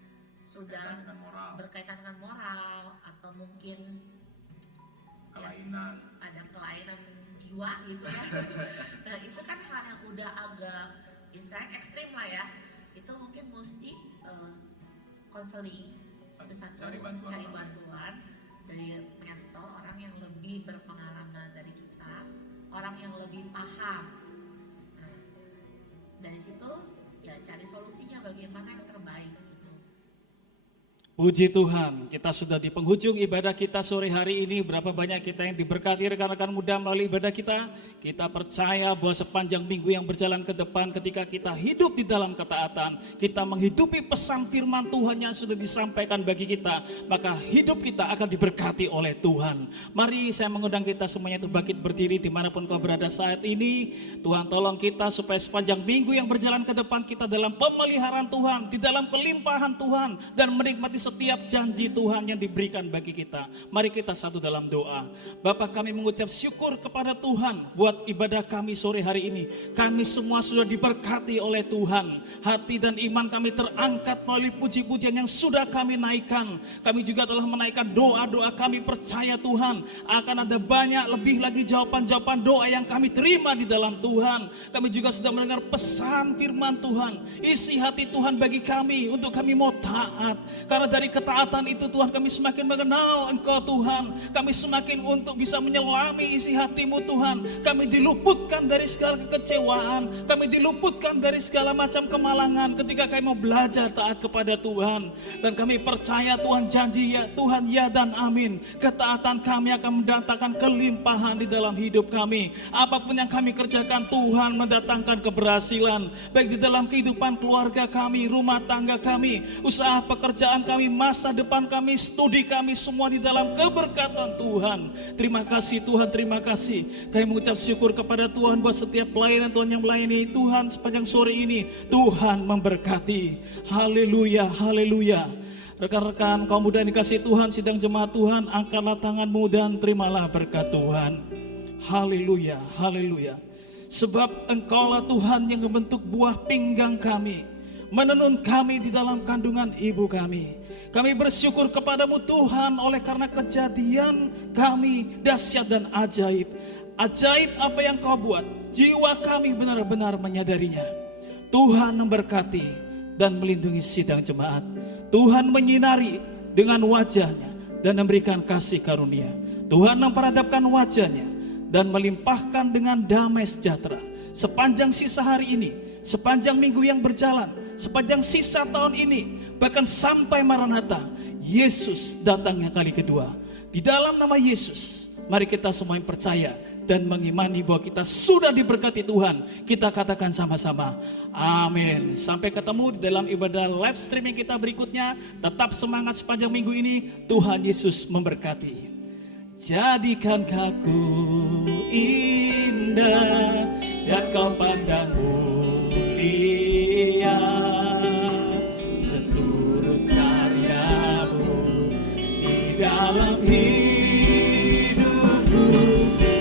sudah berkaitan dengan moral atau mungkin kelainan, ada kelainan jiwa gitu ya. Nah itu kan hal yang udah agak istilahnya ekstrim lah ya. Itu mungkin mesti konseling, itu satu, cari bantuan dari mentor, orang yang lebih berpengalaman dari kita, orang yang lebih paham. Nah, dari situ ya cari solusinya bagaimana yang terbaik. Puji Tuhan, kita sudah di penghujung ibadah kita sore hari ini. Berapa banyak kita yang diberkati rekan-rekan muda melalui ibadah kita. Kita percaya bahwa sepanjang minggu yang berjalan ke depan, ketika kita hidup di dalam ketaatan, kita menghidupi pesan firman Tuhan yang sudah disampaikan bagi kita, maka hidup kita akan diberkati oleh Tuhan. Mari saya mengundang kita semuanya itu bangkit berdiri dimanapun kau berada saat ini. Tuhan tolong kita supaya sepanjang minggu yang berjalan ke depan kita dalam pemeliharaan Tuhan, di dalam kelimpahan Tuhan, dan menikmati setiap janji Tuhan yang diberikan bagi kita. Mari kita satu dalam doa. Bapa, kami mengucap syukur kepada Tuhan buat ibadah kami sore hari ini. Kami semua sudah diberkati oleh Tuhan. Hati dan iman kami terangkat melalui puji-pujian yang sudah kami naikkan. Kami juga telah menaikkan doa-doa kami, percaya Tuhan akan ada banyak lebih lagi jawaban-jawaban doa yang kami terima di dalam Tuhan. Kami juga sudah mendengar pesan firman Tuhan. Isi hati Tuhan bagi kami untuk kami mau taat. Karena dari ketaatan itu Tuhan, kami semakin mengenal Engkau Tuhan. Kami semakin untuk bisa menyelami isi hati-Mu Tuhan. Kami diluputkan dari segala kekecewaan. Kami diluputkan dari segala macam kemalangan ketika kami mau belajar taat kepada Tuhan. Dan kami percaya Tuhan janji ya Tuhan ya dan amin. Ketaatan kami akan mendatangkan kelimpahan di dalam hidup kami. Apapun yang kami kerjakan Tuhan mendatangkan keberhasilan. Baik di dalam kehidupan keluarga kami, rumah tangga kami, usaha pekerjaan kami, masa depan kami, studi kami, semua di dalam keberkatan Tuhan. Terima kasih Tuhan, terima kasih. Kami mengucap syukur kepada Tuhan buat setiap pelayanan Tuhan yang melayani Tuhan sepanjang sore ini. Tuhan memberkati. Haleluya, haleluya. Rekan-rekan kaum muda yang dikasihi Tuhan, sidang jemaat Tuhan, angkatlah tanganmu dan terimalah berkat Tuhan. Haleluya, haleluya. Sebab Engkaulah Tuhan yang membentuk buah pinggang kami, menenun kami di dalam kandungan ibu kami. Kami bersyukur kepadamu Tuhan oleh karena kejadian kami dahsyat dan ajaib. Ajaib apa yang Kau buat, jiwa kami benar-benar menyadarinya. Tuhan memberkati dan melindungi sidang jemaat. Tuhan menyinari dengan wajahnya dan memberikan kasih karunia. Tuhan memperadabkan wajahnya dan melimpahkan dengan damai sejahtera sepanjang sisa hari ini, sepanjang minggu yang berjalan, sepanjang sisa tahun ini, bahkan sampai Maranatha, Yesus datangnya kali kedua. Di dalam nama Yesus, mari kita semua yang percaya dan mengimani bahwa kita sudah diberkati Tuhan. Kita katakan sama-sama, amin. Sampai ketemu di dalam ibadah live streaming kita berikutnya. Tetap semangat sepanjang minggu ini. Tuhan Yesus memberkati. Jadikan aku indah dan Kau pandang mulia, seturut karyamu di dalam hidupku.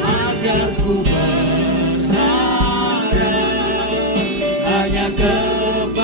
Ajarku berharap hanya kepada